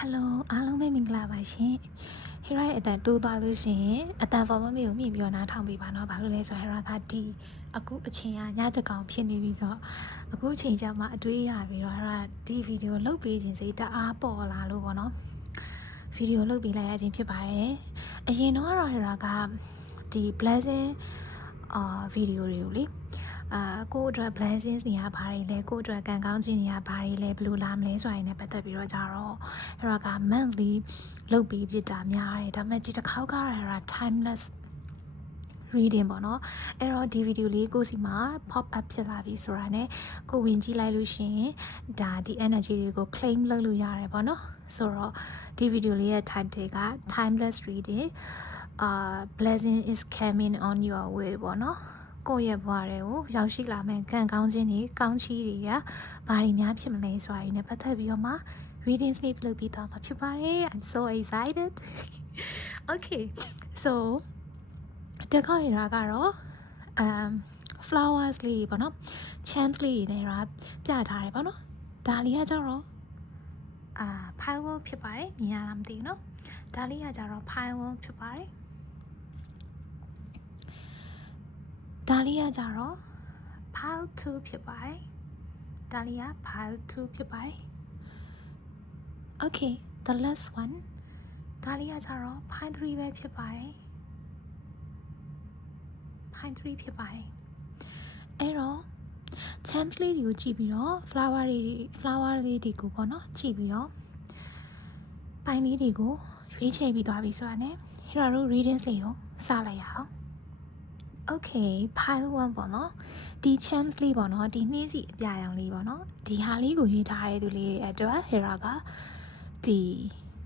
Hello အားလုံးပဲမင်္ဂလာပါရှင် Hera ရဲ့အတန်တိုးသွားလို့ရှိရင်အတန် volume လေးကိုမြင့်ပြီးတော့နားထောင်ပေးပါနော်ဘာလို့လဲဆိုတော့ Hera ကဒီအခုအချိန်ကညတကောင်ဖြစ်နေပြီဆိုတော့အခုအချိန်ကျမှအတွေးရပြီးတော့ Hera ဒီဗီဒီယိုလုပ်ပေးခြင်းစိတ်တအားပေါ်လာလို့ပေါ့နော်ဗီဒီယိုလုပ်ပေးလိုက်ရခြင်းဖြစ်ပါတယ်အရင်တော့ Hera ကဒီ blessing ဗီဒီယိုတွေကိုလေကိုယ့်အတွက် blessings နေရပါတယ်လေကိုယ့်အတွက်ကံကောင်းခြင်းနေရပါတယ်လေဘယ်လိုလာမလဲဆိုတာနဲ့ပတ်သက်ပြီးတော့ကြတော့အဲ့တော့က monthly လုပ်ပြီးပြတာများတယ်ဒါပေမဲ့ဒီတစ်ခေါက်ကရတာ timeless reading ပေါ့နော်အဲ့တော့ဒီဗီဒီယိုလေးကိုစီမှာ pop up ဖြစ်လာပြီဆိုတာ ਨੇ ကိုဝင်ကြည့်လိုက်လို့ရှိရင်ဒါဒီ energy တွေကို claim လုပ်လို့ရတယ်ပေါ့နော်ဆိုတော့ဒီဗီဒီယိုလေးရဲ့ type တွေက timeless reading blessing is coming on your way ပေါ့နော်ကိုယ့်ရဲ့ဘဝတွေကိုရောက်ရှိလာမယ့်ကံကောင်းခြင်းတွေကောင်းချီးတွေကဘာတွေများဖြစ်မလဲဆိုတာတွေနဲ့ပတ်သက်ပြီးတော့မှ reading sleep လုပ်ပြီးတော့မှာဖြစ်ပါတယ် I'm so excited okay so တက်ခေါက်ရတာကတော့flowers လေးပေါ့နော် charms လေးတွေနဲ့ပြထားတယ်ပေါ့နော်ဒါလေးကကြတော့firework ဖြစ်ပါတယ်မြင်ရလားမသိဘူးနော်ဒါလေးကကြတော့ firework ဖြစ်ပါတယ်ဒါလေးကကြတော့ pile 2ဖြစ်ပါတယ်ဒါလေးက pile 2ဖြစ်ပါတယ် okay the last one ဒါလေးကကြတော့ pile 3ပဲဖြစ်ပါတယ် pile 3ဖြစ်ပါတယ်အဲ့တော့ charms လေးတွေကိုကြည့်ပြီးတော့ flower လေးတွေကိုပေါ့နော်ကြည့်ပြီးတော့ပိုင်းလေးတွေကိုရွေးချယ်ပြီးသွားပြီဆိုတာ ਨੇ ဟိုတို့ readings လေးကိုစလိုက်ရအောင် okay pile 1ပေါ့နော်ဒီ charms လေးပေါ့နော်ဒီနှင်းစီအပြာရောင်လေးပေါ့နော်ဒီဟာလေးကိုရွေးထားတဲ့သူလေးအတွက် Hera ကဒီ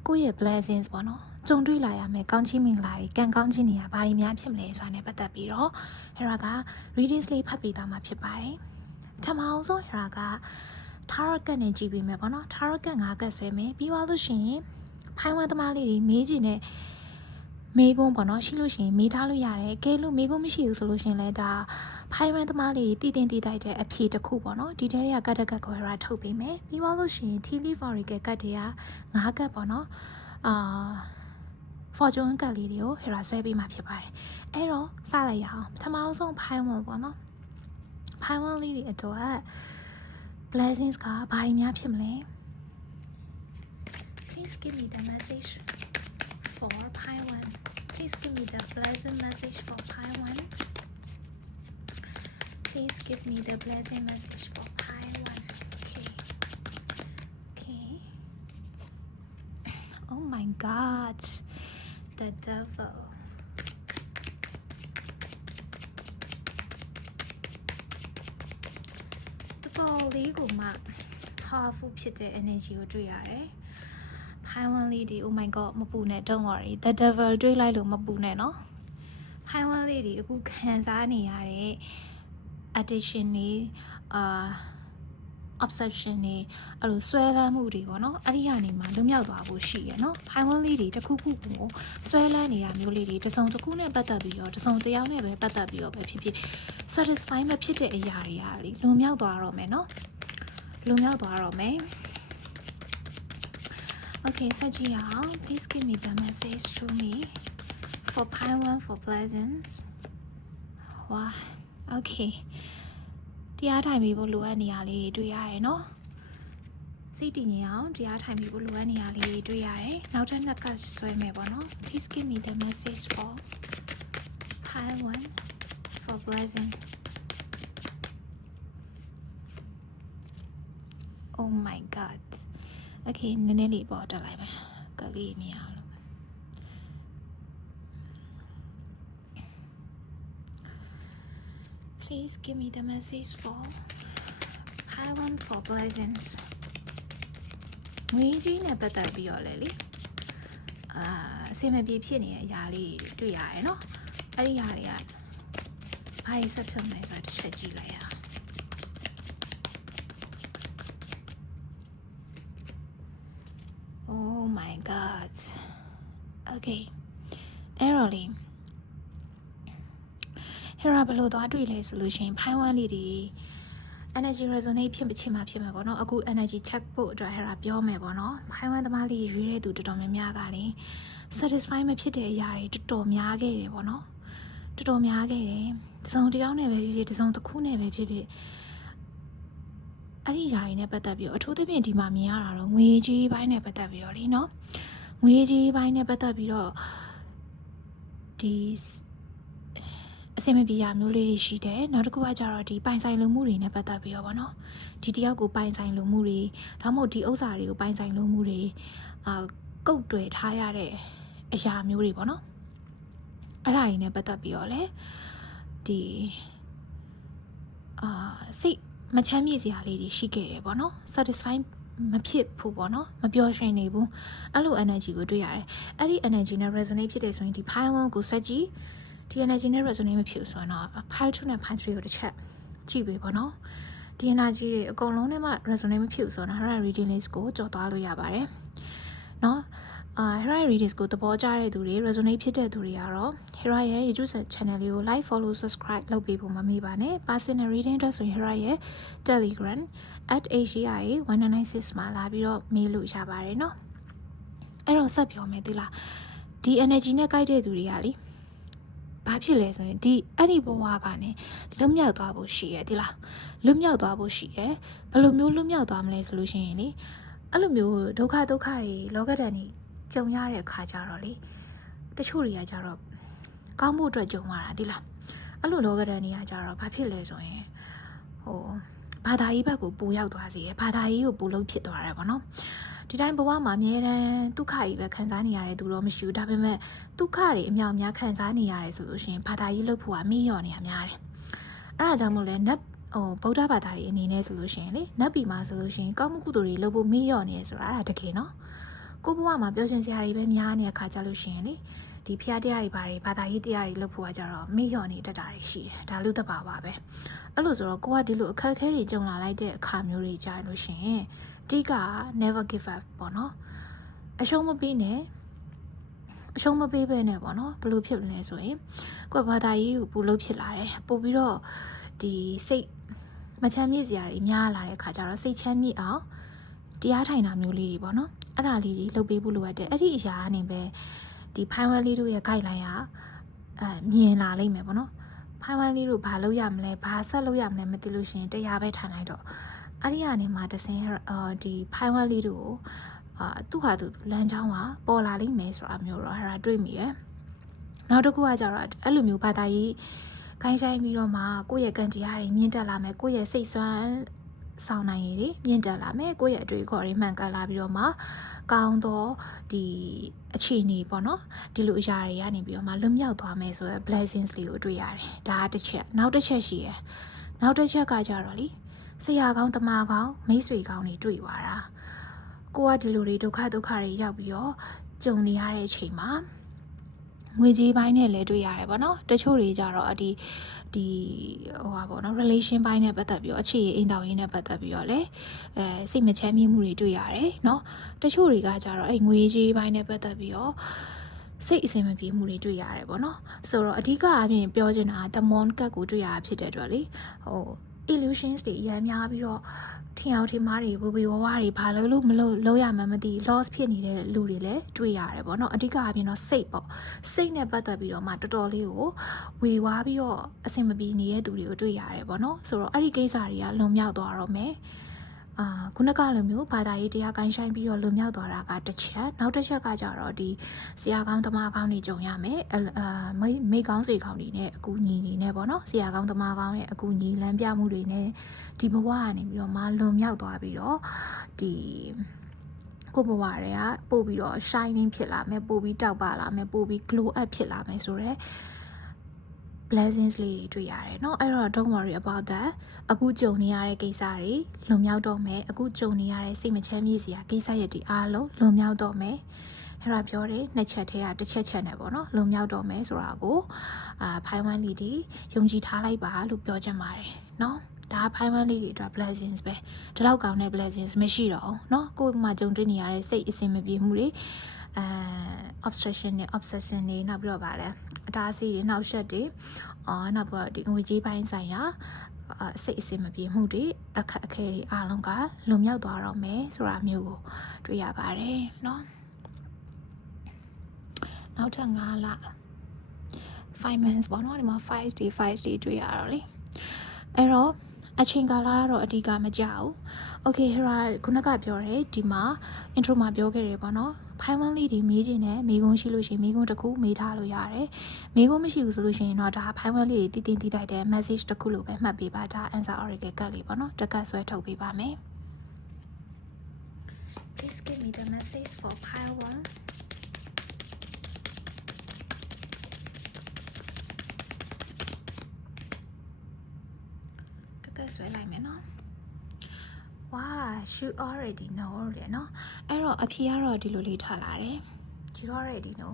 ကိုယ့်ရဲ့ blessings ပေါ့နော်ကြုံတွေ့လာရမယ်ကောင်းချီးမင်္ဂလာတွေကံကောင်းခြင်းတွေကဘာတွေများဖြစ်မလဲဆိုတာ ਨੇ ပတ်သက်ပြီးတော့ Hera က readings လေးဖတ်ပေးသွားမှာဖြစ်ပါတယ်ပထမအောင်ဆုံး Hera က tarot card နဲ့ကြည့်ပေးမယ်ပေါ့နော် tarot card 5 card ဆွဲမယ်ပြီးသွားလို့ရှိရင်ဖိုင်ဝမ်သမားလေးတွေမေးကြည့်နေမေးခွန်းပေါ့နော်ရှိလို့ရှိရင်မေးထားလို့ရတယ်ကဲလို့မေးခွန်းမရှိဘူးဆိုလို့ရှိရင်လည်းဒါဖိုင်ဝမ်သမားလေးတည်တိုက်တဲ့အဖြေတစ်ခုပေါ့နော်ဒီထဲတွေကကတ်တကတ်ကိုရထုတ်ပေးမယ်ပြီးသွားလို့ရှိရင် Tea Oracle ကတ်တွေက5ကတ်ပေါ့နော်fortune ကတ်လေးတွေကို Hera ဆွဲပေးမှာဖြစ်ပါတယ်အဲ့တော့စလိုက်ရအောင်ပထမဆုံးဖိုင်ဝမ်ပေါ့နော်ဖိုင်ဝမ်လေးတွေအတွက် blessings ကဘာတွေများဖြစ်မလဲ Please give me the message for Pi 1. Please give me the blessing message for Pi 1. Please give me the blessing message for Pi 1. Okay. Oh my God. The devil. The ball legal map. Powerful ဖြစ်တဲ့ energy ကိုတွေ့ရတယ်။ Paiwan lady oh my god မပူနဲ့ don't worry the devil တွေးလိုက်လို့မပူနဲ့နော် Paiwan lady အခုခံစားနေရတဲ့ addiction တွေobsession တွေအဲ့လိုဆွဲလန်းမှုတွေပေါ့နော်အဲ့ဒီကနေမှလွတ်မြောက်သွားဖို့ရှိရနော် Paiwan lady တခုခုကိုဆွဲလန်းနေတာမျိုးလေးတွေတစုံတစ်ခုနဲ့ပတ်သက်ပြီးတော့တစုံတစ်ယောက်နဲ့ပဲပတ်သက်ပြီးတော့ပဲဖြစ်ဖြစ် satisfy မဖြစ်တဲ့အရာတွေကလေလွန်မြောက်သွားတော့မယ်နော်လွန်မြောက်သွားတော့မယ်Okay, Sajia, please give me the message to me for Pi 1 for blessings. Wow, okay. တရားထိုင်ပြီးဖို့လိုအပ်နေရလေးတွေ့ရတယ်နော်စိတ်တည်ငြိမ်အောင်တရားထိုင်ပြီးဖို့လိုအပ်နေရလေးတွေ့ရတယ်နောက်ထပ်နှစ်ကဆွဲမယ်ပေါ့နော် Please give me the message for Pi 1 for blessing. Oh my god. Okay နည်းနည်းလေးပေါ်တက်လိုက်မယ်ကလေးမြင်အောင်လို့ Please give me the message for Pi 1 for blessings ငွေကြီးနဲ့ပတ်သက်ပြီးတော့လေအစင်မပြေဖြစ်နေတဲ့အရာလေးတွေ့ရတယ်နော်အဲ့ဒီအရာတွေကဘာတွေဆက်ဖြစ်နေလဲဆိုတာတစ်ချက်ကြည့်လိုက်ရအောင်Oh my god. Okay. Errorly. Hera ဘယ်လိုသွားတွေ့လဲဆိုလို့ရှိရင် Pi 1 လေးတွေ energy resonate ဖြစ်မှာပေါ့နော်အခု energy check ဖို့အတွက်ဟဲ့ပြောမယ်ပေါ့နော်ဖိုင်ဝမ်သမားလေးရွေးတဲ့သူတော်တော်များများကလေ satisfy မဖြစ်တဲ့အရာတွေတော်တော်များခဲ့တယ်ပေါ့နော်တော်တော်များခဲ့တယ်တစုံတစ်ယောက်နဲ့ပဲဖြစ်ဖြစ်တစုံတစ်ခုနဲ့ပဲဖြစ်ဖြစ်အဲ့ဒီຢာတွေနဲ့ပတ်သက်ပြီးတော့အထူးသဖြင့်ဒီမှာမြင်ရတာတော့ငွေကြီးပိုင်းနဲ့ပတ်သက်ပြီးတော့လीနော်ငွေကြီးပိုင်းနဲ့ပတ်သက်ပြီးတော့ဒီအစင်မပြေရမျိုးလေးရှိတယ်နောက်တစ်ခုကကြတော့ဒီပိုင်ဆိုင်လူမှုတွေနဲ့ပတ်သက်ပြီးတော့ဗောနော်ဒီတယောက်ကိုပိုင်ဆိုင်လူမှုတွေဒါမှမဟုတ်ဒီဥစ္စာတွေကိုပိုင်ဆိုင်လူမှုတွေကုတ်တွေထားရတဲ့အရာမျိုးတွေဗောနော်အဲ့ဒါတွေနဲ့ပတ်သက်ပြီးတော့လေဒီစိတ်မချမ်းမြေ့စရာလေးတွေရှိခဲ့တယ်ဗောနော် satisfy မဖြစ်ဘူးပေါ့နော်မပျော်ရွှင်နေဘူးအဲ့လို energy ကိုတွေ့ရတယ်အဲ့ဒီ energy နဲ့ resonate ဖြစ်တယ်ဆိုရင်ဒီ file 1ကိုဆက်ကြည့်ဒီ energy နဲ့ resonate မဖြစ်ဘူးဆိုရင်တော့ file 2နဲ့ file 3ကိုတစ်ချက်ကြည့်ပေးပေါ့နော်ဒီ energy တွေအကုန်လုံးနဲ့မှ resonate မဖြစ်ဘူးဆိုတော့ Hera reading list ကိုကြော်သွားလို့ရပါတယ်နော်Hera readings ကိုသဘောကျတဲ့သူတွေ resonate ဖြစ်တဲ့သူတွေကတော့ Hera ရဲ့ YouTube channel လေးကို like follow subscribe လုပ်ပေးဖို့မမေ့ပါနဲ့ personal reading အတွက်ဆိုရင် Hera ရဲ့ Telegram @HERA1996 မှာလာပြီးတော့မေးလို့ရပါတယ်เนาะအဲ့တော့ဆက်ပြောမယ်သီလားဒီ energy နဲ့ကိုက်တဲ့သူတွေကလေဘာဖြစ်လဲဆိုရင်ဒီအဲ့ဒီဘဝကနေလွတ်မြောက်သွားဖို့ရှိရသီလားလွတ်မြောက်သွားဖို့ရှိရဘယ်လိုမျိုးလွတ်မြောက်သွားမလဲဆိုလို့ရှိရင်လေအဲ့လိုမျိုးဒုက္ခတွေလောကဓာတ်တွေကြုံရတဲ့အခါကျတော့လေတချို့တွေကကြတော့ကောင်းမှုအတွက်ကြုံရတာသီလားအဲ့လိုလောကဓာတ်တွေကကြတော့ဘာဖြစ်လဲဆိုရင်ဘာသာရေးဘက်ကိုပိုရောက်သွားစေတယ်ဘာသာရေးကိုပိုလုံးဖြစ်သွားတယ်ပေါ့နော်ဒီတိုင်းဘဝမှာအများတန်းဒုက္ခကြီးပဲခံစားနေရတယ်သူတော့မရှိဘူးဒါပေမဲ့ဒုက္ခတွေအများခံစားနေရတယ်ဆိုလို့ရှိရင်ဘာသာရေးလုပ်ဖို့ကမေ့လျော့နေရများတယ်အဲ့ဒါကြောင့်မို့လဲနတ်ဗုဒ္ဓဘာသာတွေအနေနဲ့ဆိုလို့ရှိရင်လေနတ်ပြည်မှာဆိုလို့ရှိရင်ကောင်းမှုကုသိုလ်တွေလုပ်ဖို့မေ့လျော့နေရဆိုတာအဲ့ဒါတကယ်နော်ကိုဘဝမှာပျော်ရွှင်စရာတွေပဲများနေတဲ့အခါကြလို့ရှိရင်လေဒီဖျားတရားတွေဘာသာရေးတရားတွေလုပ်ဖို့ကကြတော့မေ့လျော့နေတတ်တာရှိတယ်ဒါလူတဘာပါပဲအဲ့လိုဆိုတော့ကိုကဒီလိုအခက်အခဲတွေကြုံလာလိုက်တဲ့အခါမျိုးတွေကြာလို့ရှိရင်အဓိက never give up ပေါ့နော်အရှုံးမပေးနဲ့အရှုံးမပေးဘဲနဲ့ပေါ့နော်ဘယ်လိုဖြစ်လဲဆိုရင်ကိုကဘာသာရေးကိုပို့လို့ဖြစ်လာတယ်ပို့ပြီးတော့ဒီစိတ်မချမ်းမြေ့စရာတွေများလာတဲ့အခါကျတော့စိတ်ချမ်းမြေ့အောင်တရားထိုင်တာမျိုးလေးတွေပေါ့နော်အဲ့ဒါလေးတွေလုပ်ပေးဖို့လိုအပ်တယ်အဲ့ဒီအရာကနေပဲဒီဖိုင်ဝမ်လေးတို့ရဲ့ guideline ကမြင်လာလိမ့်မယ်ပေါ့နော်ဖိုင်ဝမ်လေးတို့ဘာလုပ်ရမလဲဘာဆက်လုပ်ရမလဲမသိလို့ရှိရင်တရားပဲထိုင်လိုက်တော့အဲ့ဒီကနေမှတစင်းဒီဖိုင်ဝမ်လေးတို့သူ့ဟာသူလမ်းကြောင်းကပေါ်လာလိမ့်မယ်ဆိုတာမျိုးတော့ဟဲ့ဒါတွေ့မိရယ်နောက်တစ်ခုကကြတော့အဲ့လိုမျိုးဘာသာရေးခိုင်းဆိုင်ပြီးတော့မှကိုယ့်ရဲ့ကံကြည်အားတွေမြင့်တက်လာမယ်ကိုယ့်ရဲ့စိတ်ဆွမ်းဆောင်နိုင်ရည်တွေမြင့်တက်လာမယ်ကိုယ့်ရဲ့အတွေ့အခေါ်တွေမှန်ကန်လာပြီးတော့မှကောင်းသောဒီအခြေအနေပေါ့နော်ဒီလိုအရာတွေကနေပြီးတော့မှလွတ်မြောက်သွားမယ်ဆိုတော့ blessings လေးကိုတွေ့ရတယ်ဒါကတစ်ချက်နောက်တစ်ချက်ရှိရယ်နောက်တစ်ချက်ကကြတော့လေဆရာကောင်းတမကောင်းမိတ်ဆွေကောင်းတွေတွေ့သွားတာကိုကဒီလိုတွေဒုက္ခတွေရောက်ပြီးတော့ကြုံနေရတဲ့အချိန်မှာငွေကြေးပိုင်းနဲ့လည်းတွေ့ရတယ်ပေါ့နော်တချို့တွေကြတော့ဒီဟိုပါပေါ့နော် relation ပိုင်းနဲ့ပတ်သက်ပြီးတော့အခြေအင်တောင်ရင်းနဲ့ပတ်သက်ပြီးတော့လည်းစိတ်မချမ်းမြေ့မှုတွေတွေ့ရတယ်เนาะတချို့တွေကကြတော့ငွေကြေးပိုင်းနဲ့ပတ်သက်ပြီးတော့စိတ်အဆင်မပြေမှုတွေတွေ့ရတယ်ပေါ့နော်ဆိုတော့အဓိကအပြင်ပြောချင်တာ the moon ကတ်ကိုတွေ့ရတာဖြစ်တဲ့အတွက်လေillusions တွေအများများပြီးတော့ထင်အောင်ထင်မှားတွေဝေဝဝတွေဘာလို့မလုပ်ရမှန်းမသိ loss ဖြစ်နေတဲ့လူတွေလည်းတွေ့ရတယ်ပေါ့နော်အဓိကအပြင်တော့စိတ်ပေါ့စိတ်နဲ့ပတ်သက်ပြီးတော့မှတော်တော်လေးကိုဝေဝါးပြီးတော့အဆင်မပြေနေတဲ့သူတွေကိုတွေ့ရတယ်ပေါ့နော်ဆိုတော့အဲ့ဒီကိစ္စတွေကလွန်မြောက်သွားတော့မယ်ခုနကလိုမျိုးဘာသာရေးတရားကိုင်းဆိုင်ပြီးတော့လွန်မြောက်သွားတာကတစ်ချက်နောက်တစ်ချက်ကကြတော့ဒီဆရာကောင်းသမားကောင်းတွေကြုံရမယ်မိကောင်းစေကောင်းတွေနဲ့အကူအညီတွေနဲ့ပေါ့နော်ဆရာကောင်းသမားကောင်းရဲ့အကူအညီလမ်းပြမှုတွေနဲ့ဒီဘဝကနေပြီးတော့မှလွန်မြောက်သွားပြီးတော့ဒီကိုဘဝတွေကပို့ပြီးတော့ shining ဖြစ်လာမယ်ပို့ပြီးတောက်ပလာမယ်ပို့ပြီး glow up ဖြစ်လာမယ်ဆိုတော့blessings လေးတွေတွေ့ရတယ်เนาะအဲ့တော့ don't worry about that အခုကြုံနေရတဲ့ကိစ္စတွေလွန်မြောက်တော့မယ်အခုကြုံနေရတဲ့စိတ်မချမ်းမြေ့စရာကိစ္စရပ်တွေအားလုံးလွန်မြောက်တော့မယ်အဲ့ဒါပြောတယ်နှစ်ချက်တည်းကတစ်ချက်နဲ့ပေါ့နော်လွန်မြောက်တော့မယ်ဆိုတာကိုဖိုင်ဝမ်လီဒီယုံကြည်ထားလိုက်ပါလို့ပြောချင်ပါတယ်เนาะဒါဖိုင်ဝမ်လေးတွေအတွက် blessings ပဲဒီလောက်ကောင်းတဲ့ blessings မရှိတော့ဘူးเนาะကိုယ်မှကြုံတွေ့နေရတဲ့စိတ်အဆင်မပြေမှုတွေobsession တွေနောက်ပြီးတော့ဗာလဲအတားအဆီးတွေနောက်ဆက်တွေနောက်ပြီးတော့ဒီငွေကြေးပိုင်းဆိုင်ရာ စိတ်အစင်မပြေမှုတွေအခက်အခဲတွေအားလုံးကလွန်မြောက်သွားတော့မယ်ဆိုတာမျိုးကိုတွေ့ရပါတယ်เนาะနောက်ထပ်9လ 5 months ပေါ့နော်ဒီမှာ5 day တွေ့ရတော့လေအဲ့တော့အချိန်ကာလကတော့အဓိကမကြောက်ဘူး okay ဟရာခုနကပြောတယ်ဒီမှာ intro မှာပြောခဲ့တယ်ပေါ့နော်ဖိုင်ဝမ်လေးတွေမေးခြင်းနဲ့မေးခွန်းရှိလို့ရှိရင်မေးခွန်းတစ်ခုမေးထားလို့ရတယ်မေးခွန်းမရှိဘူးဆိုလို့ရှိရင်တော့ဒါဖိုင်ဝမ်လေးတွေတည်တိုက်တဲ့ message တစ်ခုလို့ပဲမှတ်ပေးပါဒါ answer oracle ကတ်လေးပေါ့နော်တက်ကတ်ဆွဲထုတ်ပေးပါမယ် please give me the message for pile 1ဆွဲလိုက်မယ်နော် wow you already know တဲ့နော်အဲ့တော့အဖြေကတော့ဒီလိုလေးထွက်လာတယ် you already know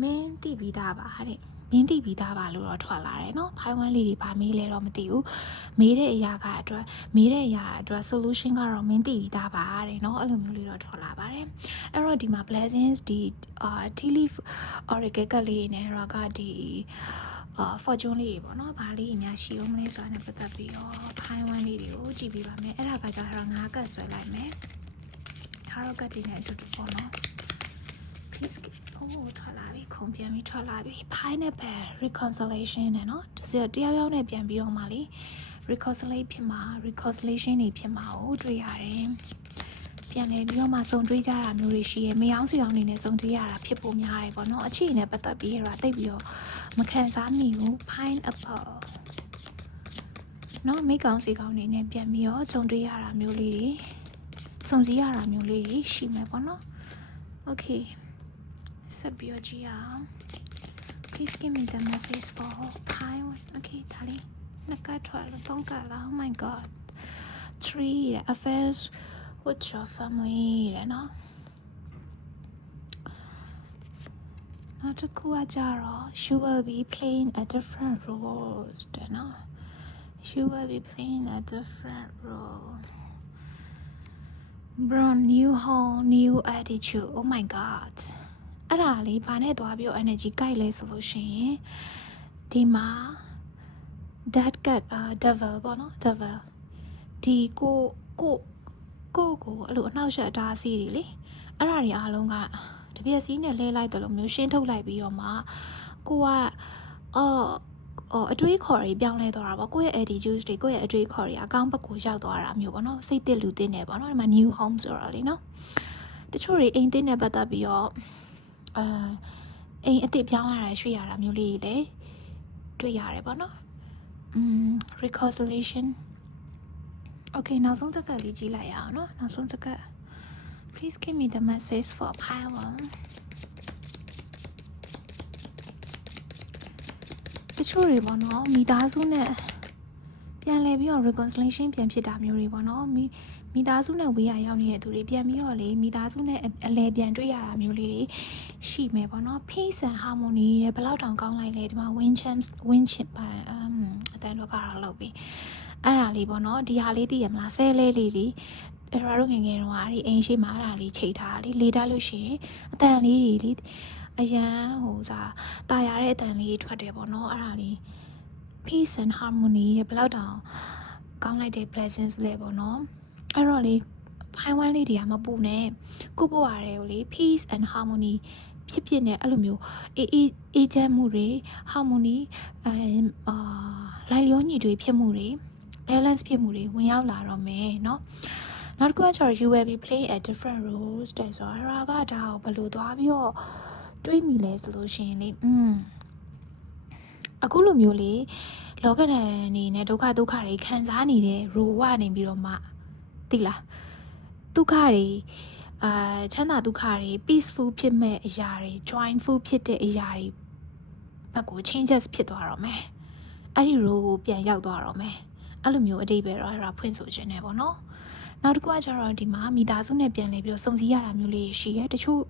မင်းသိပြီးသားပါတဲ့မင်းသိပြီးသားပါလို့တော့ထွက်လာတယ်နော်ဖိုင်ဝမ်လေးတွေဗာမေးလဲတော့မသိဘူးမေးတဲ့အရာကအတွက်မေးတဲ့အရာအတွက် solution ကတော့မင်းသိပြီးသားပါတဲ့နော်အဲ့လိုမျိုးလေးတော့ထွက်လာပါတယ်အဲ့တော့ဒီမှာ blessings ဒီtea leaf oracle ကလေးနဲ့တော့ကဒီfortune လေးတွေပေါ့နော်ဘာလေးညာရှိအောင်မလဲဆိုတာနဲ့ပတ်သက်ပြီးတော့ဖိုင်ဝမ်လေးတွေကိုကြည့်ပြပါမယ်အဲ့ဒါကကြောင့်9ကတ်ဆွဲလိုက်မယ် tarot ကတ်တွေနဲ့အတူတူပေါ့နော် please ထွက်လာပြီခုံပြန်ပြီးထွက်လာပြီ pineapple reconciliation နဲ့နော်တယောက်ယောက်နဲ့ပြန်ပြီးတော့မှလေ reconciliate ဖြစ်မှာ reconciliation တွေဖြစ်မှာကိုတွေ့ရတယ်ပြန်လဲပြီးတော့မှစုံတွေ့ကြတာမျိုးတွေရှိရယ်မယောင်းစီအောင်နေနဲ့စုံတွေ့ရတာဖြစ်ဖို့များတယ်ပေါ့နော်အခြေအနေနဲ့ပတ်သက်ပြီးတော့တိတ်ပြီးတော့မခံစားမိဘူး pineapple နော်မိကောင်းစီကောင်းနေနဲ့ပြန်ပြီးတော့စုံတွေ့ရတာမျိုးလေးတွေစုံစည်းရတာမျိုးလေးတွေရှိမယ်ပေါ့နော် okay ဆက်ပြီးတော့ကြည့်အောင် please give me the message for pine okay ဒါလေးနှစ်ကတ်ထွက်လို့သုံးကတ်လား oh my god 3 affairs with your family တဲ့နော်နောက်တစ်ခုကကြတော့ you will be playing a different role တဲ့နော် you will be playing a different role bro new home new attitude oh my god အဲ့ဒါလေးဘာနဲ့သွားပြီး energy ကိုက်လဲဆိုလို့ရှိရင်ဒီမှာ that got devil ပေါ့နော် devil ဒီကိုအဲ့လိုအနှောက်အယှက်အတားအဆီးတွေလေအဲ့ဒါတွေအားလုံးကတပြက်စီးနဲ့လဲလိုက်တယ်လို့မျိုးရှင်းထုတ်လိုက်ပြီးတော့မှကိုကအတွေးခေါ်တွေပြောင်းလဲသွားတာပေါ့ကိုယ့်ရဲ့ attitude တွေကိုယ့်ရဲ့အတွေးခေါ်တွေအကောင်းဘက်ကိုရောက်သွားတာမျိုးပေါ့နော်စိတ်သစ်လူသစ်နဲ့ပေါ့နော်ဒီမှာ new home ဆိုတော့လေနော်တချို့တွေအိမ်သစ်နဲ့ပတ်သက်ပြီးတော့အိမ်အသစ်ပြောင်းရတာရွှေ့ရတာမျိုးလေးတွေလည်းတွေ့ရတယ်ပေါ့နော်reconciliation okay နောက်ဆုံးသက်ကလေးကြည့်လိုက်ရအောင်နော်နောက်ဆုံးသက်က please give me the message for pile 1တချို့တွေပေါ့နော်မိသားစုနဲ့ပြန်လဲပြီးတော့ reconciliation ပြန်ဖြစ်တာမျိုးတွေပေါ့နော်မိသားစုနဲ့ဝေးရရောက်နေတဲ့သူတွေပြန်ပြီးတော့လေမိသားစုနဲ့အလဲပြန်တွေ့ရတာမျိုးလေးတွေရှိမယ်ပေါ့နော် peace and harmony တဲ့ဘယ်လောက်တောင်ကောင်းလိုက်လဲဒီမှာ win chip ပါအတန်းတော့ကတော့လုပ်ပြီးအဲ့ဒါလေးပေါ့နော်ဒီဟာလေးသိရမလားဆဲလဲလေးတွေအဲ့တော့ငယ်ငယ်တော့အဲ့ဒီအိမ်ရှိမှာအဲ့ဒါလေးချိန်ထားလေးလေတက်လို့ရှိရင်အတန်လေးတွေလေအရန်တာယာတဲ့အတန်လေးထွက်တယ်ပေါ့နော်အဲ့ဒါလေး peace and harmony ရဲ့ဘယ်လောက်တောင်ကောင်းလိုက်တဲ့ blessings လဲပေါ့နော်အဲ့တော့လေဖိုင်ဝမ်လေးတွေကမပူနဲ့ကိုပို့ရတယ်ကိုလေ peace and harmony ဖြစ်နေအဲ့လိုမျိုးအေးချမ်းမှုတွေ harmony လိုက်လျောညီတွေဖြစ်မှုတွေ balance ဖြစ်မှုတွေဝင်ရောက်လာတော့မယ်เนาะနောက်တစ်ခုကကျတော့ you will be playing a different roles တဲ့ဆိုတော့ကဒါကိုဘယ်လိုသွားပြီးတော့တွေးမိလဲဆိုလို့ရှိရင်လေအခုလိုမျိုးလေလောကဓာတ်အနေနဲ့ဒုက္ခတွေခံစားနေတဲ့ role ကနေပြီးတော့မှသိလားဒုက္ခတွေချမ်းသာဒုက္ခတွေ peaceful ဖြစ်မဲ့အရာတွေ joyful ဖြစ်တဲ့အရာတွေဘက်ကို changes ဖြစ်သွားတော့မယ်အဲ့ဒီ role ကိုပြန်ရောက်သွားတော့မယ်အဲ့လိုမျိုးအတိတ်ပဲတော့အဲ့ဒါဖွင့်ဆိုခြင်းနဲ့ပေါ့နော်နောက်တစ်ခုကကျတော့ဒီမှာမိသားစုနဲ့ပြန်လဲပြီးတော့စုံစည်းရတာမျိုးလေးရှိရဲတချို့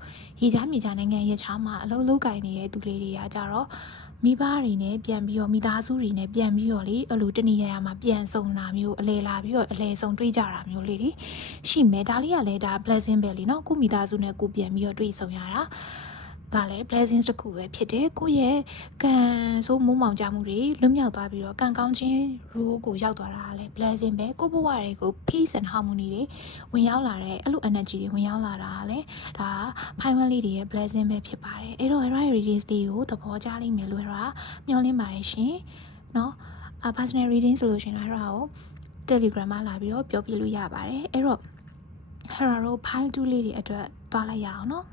ရေချားမြေချားနိုင်ငံရဲ့ချားမှာအလုံးလုံးကင်နေတဲ့သူလေးတွေကကြတော့မိဘတွေနဲ့ပြန်ပြီးတော့မိသားစုတွေနဲ့ပြန်ပြီးတော့လေအဲ့လိုတနည်းရမှာပြန်ဆုံတာမျိုးအလဲလာပြီးတော့အလဲဆုံတွေ့ကြတာမျိုးလေးတွေရှိမယ်ဒါလေးကလည်းဒါ blessing ပဲလीเนาะကိုမိသားစုနဲ့ကိုပြန်ပြီးတော့တွေ့ဆုံရတာ ကလည်း blessings တစ်ခုပဲဖြစ်တယ်ကိုယ့်ရဲ့ကံဆိုးမိုးမောင်ကြမှုတွေလွတ်မြောက်သွားပြီးတော့ကံကောင်းခြင်း rule ကိုရောက်သွားတာကလည်း blessing ပဲကိုယ့်ဘဝတွေကို peace and harmony တွေဝင်ရောက်လာတဲ့အဲ့လို energy တွေဝင်ရောက်လာတာကလည်းဒါဖိုင်ဝမ်လေးတွေရဲ့ blessing ပဲဖြစ်ပါတယ်အဲ့တော့ right readings လေးကိုသဘောကျလိမ့်မယ်လို့မျှော်လင့်ပါတယ်ရှင်เนาะpersonal reading ဆိုလို့ရှင်အဲ့ဒါကို Telegram မှာလာပြီးတော့ပြောပြလို့ရပါတယ်အဲ့တော့တို့ဖိုင်တူလေးတွေအတွက်သွားလိုက်ရအောင်เนาะ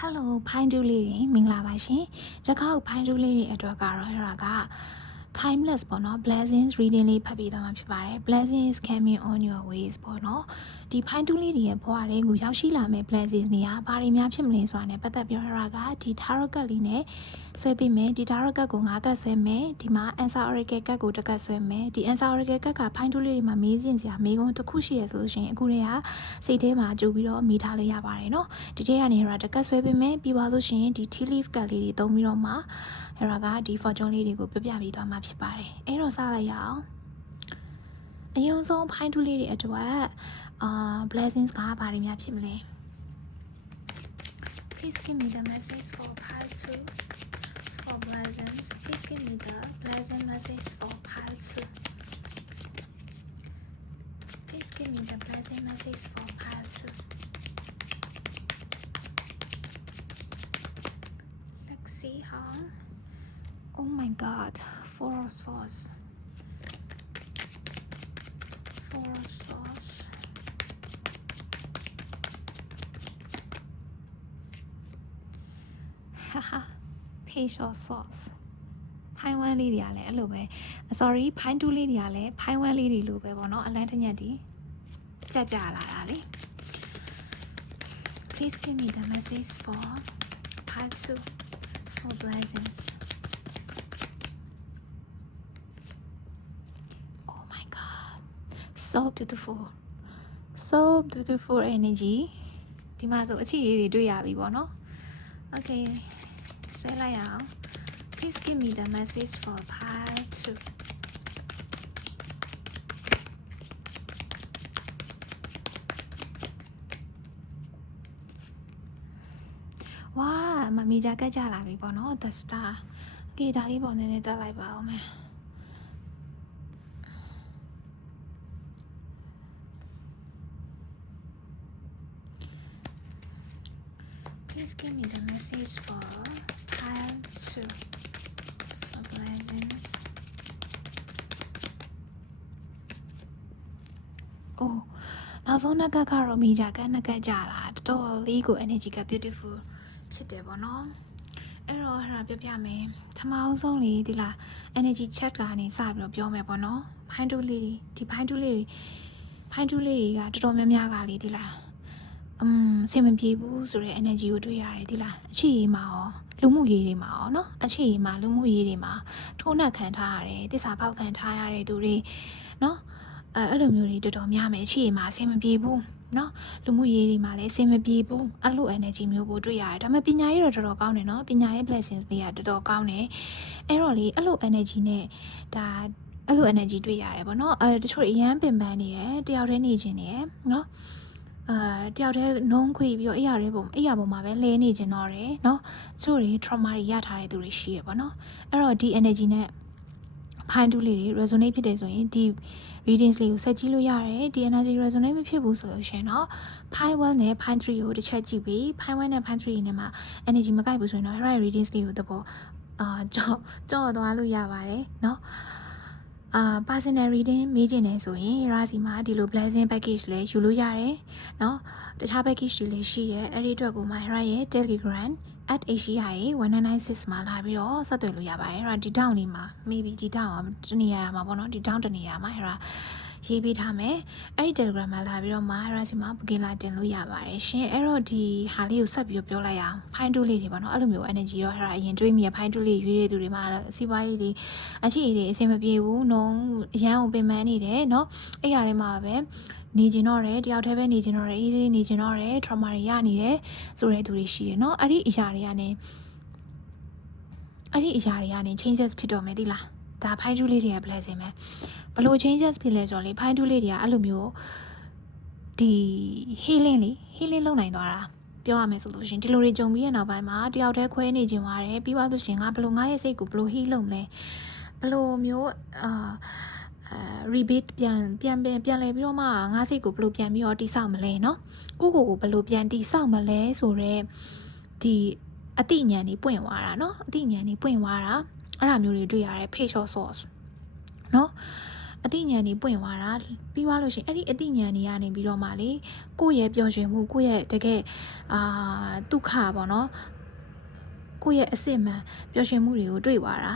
Hello ဖိုင်တူလေးတွေမင်္ဂလာပါရှင်။ကြကောက်ဖိုင်တူလေးတွေအတွက်ကတော့က timeless ပေါ့နော် blessings reading လေးဖတ်ပြီးတော့မှာဖြစ်ပါတယ် blessings coming on your ways ပေါ့နော်ဒီဖိုင်တူလေးတွေရဲ့ဘဝတွေကိုရောက်ရှိလာမယ့် blessings တွေကဘာတွေများဖြစ်မလဲဆိုတာနဲ့ပတ်သက်ပြောကဒီ tarot card လေးနဲ့ဆွဲပေးမယ်ဒီ tarot card ကို9ကတ်ဆွဲမယ်ဒီမှာ answer oracle card ကို1ကတ်ဆွဲမယ်ဒီ answer oracle card ကဖိုင်တူလေးတွေမှာမေးစင်စရာမေးခွန်းတစ်ခုရှိရဆိုလို့ရှိရင်အခုတည်းကစိတ်ထဲမှာကြိုပြီးတော့မေးထားလို့ရပါတယ်เนาะဒီထဲကနေ1ကတ်ဆွဲပေးမယ်ပြီးပါလို့ရှိရင်ဒီ tea leaf card လေးတွေသုံးပြီးတော့မှအဲ့ဒါကဒီ fortune လေးတွေကိုပြပြပြီးသွားမှာဖြစ်ပါတယ်အဲ့တော့စလိုက်ရအောင်အရင်ဆုံးဖိုင်တူလေးတွေအတွက် blessings ကဘာတွေများဖြစ်မလဲ Please give me the message for part 2 for blessings Please give me the blessing message for part 2 Please give me the blessing message for part 2 Let's see how Oh my god, 4 of swords. 4 of swords. Haha, page of swords. ဖိုင်ဝမ်လေးတွေကလည်းအဲ့လိုပဲ sorry ဖိုင်တူလေးတွေကလည်းဖိုင်ဝမ်လေးတွေလိုပဲပေါ့နော်အလန်းတညက်တီကြလာတာလေ Please give me the message for part 2 for blessings. So beautiful energy ဒီမှာဆိုအချစ်ရေးတွေတွေ့ရပြီပေါ့နော် Okay ဆွဲလိုက်အောင် Please give me the message for part 2 ဝါမမီဂျာကကြလာပြီပေါ့နော် The Star Okay ဒါလေးပုံနဲ့တက်လိုက်ပါဦးမယ်Please give me the message for part 2 for blessings. Oh, နောက်ဆုံးနှစ်ကကတော့မိကြကနှစ်ကကြလာတော်လေးကို energy က beautiful ဖြစ်တယ်ပေါ့နော်အဲ့တော့ပြပြမယ်ထမအောင်ဆုံးလေးဒီလား energy chat ကနေစပြီးတော့ပြောမယ်ပေါ့နော်ဖိုင်တူလေးဒီဖိုင်တူလေးတွေကတော်တော်များများကလေးဒီလားစင်မပြေဘူးဆိုတဲ့ energy ကိုတွေ့ရတယ်ဒီလားအခြေရေးမှာရောလူမှုရေးတွေမှာရောเนาะအခြေရေးမှာလူမှုရေးတွေမှာထိုးနှက်ခံထားရတယ်တစ္ဆာဖောက်ခံထားရတဲ့သူတွေเนาะအဲ့လိုမျိုးတွေတော်တော်များမယ်အခြေရေးမှာစင်မပြေဘူးเนาะလူမှုရေးတွေမှာလည်းစင်မပြေဘူးအဲ့လို energy မျိုးကိုတွေ့ရတယ်ဒါပေမဲ့ပညာရေးတော့တော်တော်ကောင်းတယ်เนาะပညာရေး blessings တွေကတော်တော်ကောင်းတယ်အဲ့တော့လေအဲ့လို energy နဲ့ဒါအဲ့လို energy တွေ့ရတယ်ပေါ့เนาะတချို့အရန်ပင်ပန်းနေတယ်တယောက်တည်းနေခြင်းနေတယ်เนาะတယောက်တည်းနှုံးခွေပြီးတော့အိယာပေါ်မှာပဲလဲနေကြတော့တယ်เนาะချို့တွေ trauma တွေရထားတဲ့သူတွေရှိရပေါ့เนาะအဲ့တော့ဒီ energy နဲ့ဖိုင်တူလေးတွေ resonate ဖြစ်တယ်ဆိုရင်ဒီ readings လေးကိုဆက်ကြည့်လို့ရတယ်ဒီ energy resonate မဖြစ်ဘူးဆိုလို့ရှင်เนาะ Pi 1နဲ့ Pi 3ကိုတစ်ချက်ကြည့်ပြီး Pi 1နဲ့ Pi 3နဲ့မှာ energy မကိုက်ဘူးဆိုရင်တော့ right readings လေးကိုသဘောကြော့သွားလို့ရပါတယ်เนาะpersonal reading မေးချင်တယ်ဆိုရင်ရာစီမှာဒီလို blessing package လည်းယူလို့ရတယ်เนาะတခြား package တွေလည်းရှိရဲအဲ့ဒီအတွက်ကို my right ရဲ့ Telegram @asia1996 မှာလာပြီးတော့ဆက်သွယ်လို့ရပါတယ်အဲ့ဒါဒီတောင်းလေးမှာ maybe ဒီတောင်းမှာတနေရာမှာပေါ့နော်ဒီတောင်းတနေရာမှာအဲ့ဒါရေးပေးထားမယ်အဲ့ဒီ Telegram မှာလာပြီးတော့မှာအဲ့ဒါစီမှာ booking လာတင်လို့ရပါတယ်ရှင်အဲ့တော့ဒီဟာလေးကိုဆက်ပြီးပြောလိုက်ရအောင်ဖိုင်တူလေးတွေပေါ့နော်အဲ့လိုမျိုး energy တော့အဲ့ဒါအရင်တွေးမိရဖိုင်တူလေးရွေးရတဲ့သူတွေမှာစီးပွားရေးတွေအခြေအနေတွေအဆင်မပြေဘူးနှုံအရန်ကိုပင်ပန်းနေတယ်เนาะအဲ့ရထဲမှာပဲနေကျင်တော့တယ်တယောက်တည်းပဲနေကျင်တော့တယ် easy နေကျင်တော့တယ် trauma တွေရနေတယ်ဆိုတဲ့သူတွေရှိတယ်เนาะအဲ့ဒီအရာတွေကနေ changes ဖြစ်တော့မယ်သိလားဒါဖိုင်တူလေးတွေက blessing ပဲဘလို့ changes ဖြစ်လဲဆိုတော့လေဖိုင်တူလေးတွေကအဲ့လိုမျိုးဒီ healing လုပ်နိုင်သွားတာ ပြောရမယ်ဆိုလို့ရှင်ဒီလိုတွေကြုံပြီးရနောက်ပိုင်းမှာတယောက်တည်းခွဲနေခြင်းပါတယ်ပြီးသွားလို့ရှင်ငါဘလို့ငါရဲ့စိတ်ကိုဘလို့ဟီးလုံးလဲဘလို့မျိုးrebate ပြန်လဲပြီးတော့မှငါစိတ်ကိုဘလို့ပြန်ပြီးတော့တိဆောက်မလဲเนาะကိုကိုဘလို့ပြန်တိဆောက်မလဲဆိုတော့ဒီအတိညာဉ်နေပွင့်သွားတာเนาะအတိညာဉ်နေပွင့်သွားတာအဲ့ဒါမျိုးတွေတွေ့ရတယ် facial source เนาะအတိညာဉ်နေပွင့်သွားတာပြီးသွားလို့ရှိရင်အဲ့ဒီအတိညာဉ်နေကနေပြီးတော့မှလေကိုယ့်ရဲ့ပျော်ရွှင်မှုကိုယ့်ရဲ့တကယ်ဒုက္ခပေါ့เนาะကိုယ့်ရဲ့အစစ်မှန်ပျော်ရွှင်မှုတွေကိုတွေ့သွားတာ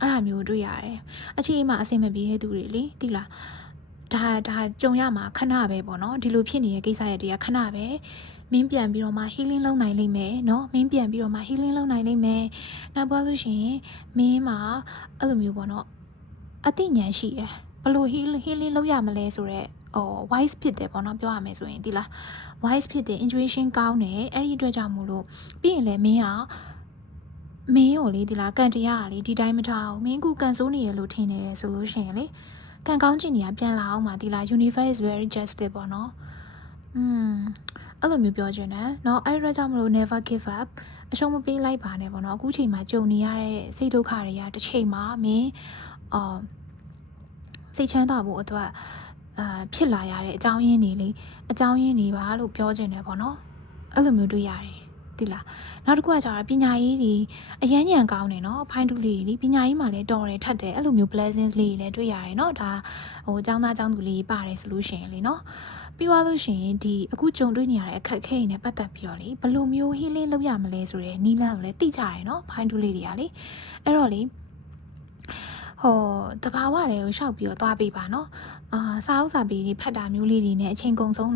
အဲ့ဒါမျိုးတွေ့ရတယ်အခြေအမှအဆင်မပြေတဲ့သူတွေလေတိလားဒါကြုံရမှာခဏပဲပေါ့နော်ဒီလိုဖြစ်နေတဲ့ကိစ္စရဲ့တရားခဏပဲမင်းပြန်ပြီးတော့မှ healing လုပ်နိုင်လိမ့်မယ်เนาะမင်းပြန်ပြီးတော့မှ healing လုပ်နိုင်လိမ့်မယ်နောက်ပါလို့ရှိရင်မင်းမှာအဲ့လိုမျိုးပေါ့နော်အသိဉာဏ်ရှိရဘလို့ healing လုပ်ရမလဲဆိုတော့wise ဖြစ်တယ်ပေါ့နော်ပြောရမယ်ဆိုရင်ဒီလား wise ဖြစ်တယ် intuition ကောင်းတယ်အဲ့ဒီအတွက်ကြောင့်မို့လို့ပြီးရင်လည်းမင်းကိုလေဒီလားကန်တရားလေဒီတိုင်းမထားအောင်မင်းကူကန်စိုးနေရလို့ထင်တယ်ဆိုလို့ရှိရင်လေကန်ကောင်းချင်နေရပြန်လာအောင်ပါဒီလား universe is very justice ပေါ့နော်အဲ့လိုမျိုးပြောချင်တယ်เนาะအဲ့ဒါကြောင့်မလို့ never give up အရှုံးမပေးလိုက်ပါနဲ့ပေါ့နော်အခုချိန်မှာကြုံနေရတဲ့စိတ်ဒုက္ခတွေကတစ်ချိန်မှာမင်းစိတ်ချမ်းသာဖို့အတွက်ဖြစ်လာရတဲ့အကြောင်းရင်းတွေလေအကြောင်းရင်းတွေပါလို့ပြောချင်တယ်ပေါ့နော်အဲ့လိုမျိုးတွေ့ရတယ်ဒီလားနောက်တစ်ခုကကျတော့ပညာရေးတွေအရန်ညံကောင်းတယ်เนาะဖိုင်းတူလေးတွေပညာရေးမှာလည်းတော်တယ်ထက်တယ်အဲ့လိုမျိုး blessings လေးတွေလည်းတွေ့ရတယ်เนาะဒါအကြောင်းသားအကြောင်းသူလေးပါတယ်ဆိုလို့ရှိရင်လေเนาะပြီးသွားလို့ရှိရင်ဒီအခုကြုံတွေ့နေရတဲ့အခက်အခဲတွေနဲ့ပတ်သက်ပြီးတော့လေဘယ်လိုမျိုး healing လုပ်ရမလဲဆိုတဲ့နီးလန်းကိုလည်းသိကြရတယ်เนาะဖိုင်းတူလေးတွေကလေအဲ့တော့လေတဘာဝတွေကိုရှောက်ပြီးတော့သွားပေးပါเนาะစာအုပ်စာပေတွေဖတ်တာမျိုးလေးတွေနဲ့အချိန်ကုန်ဆုံး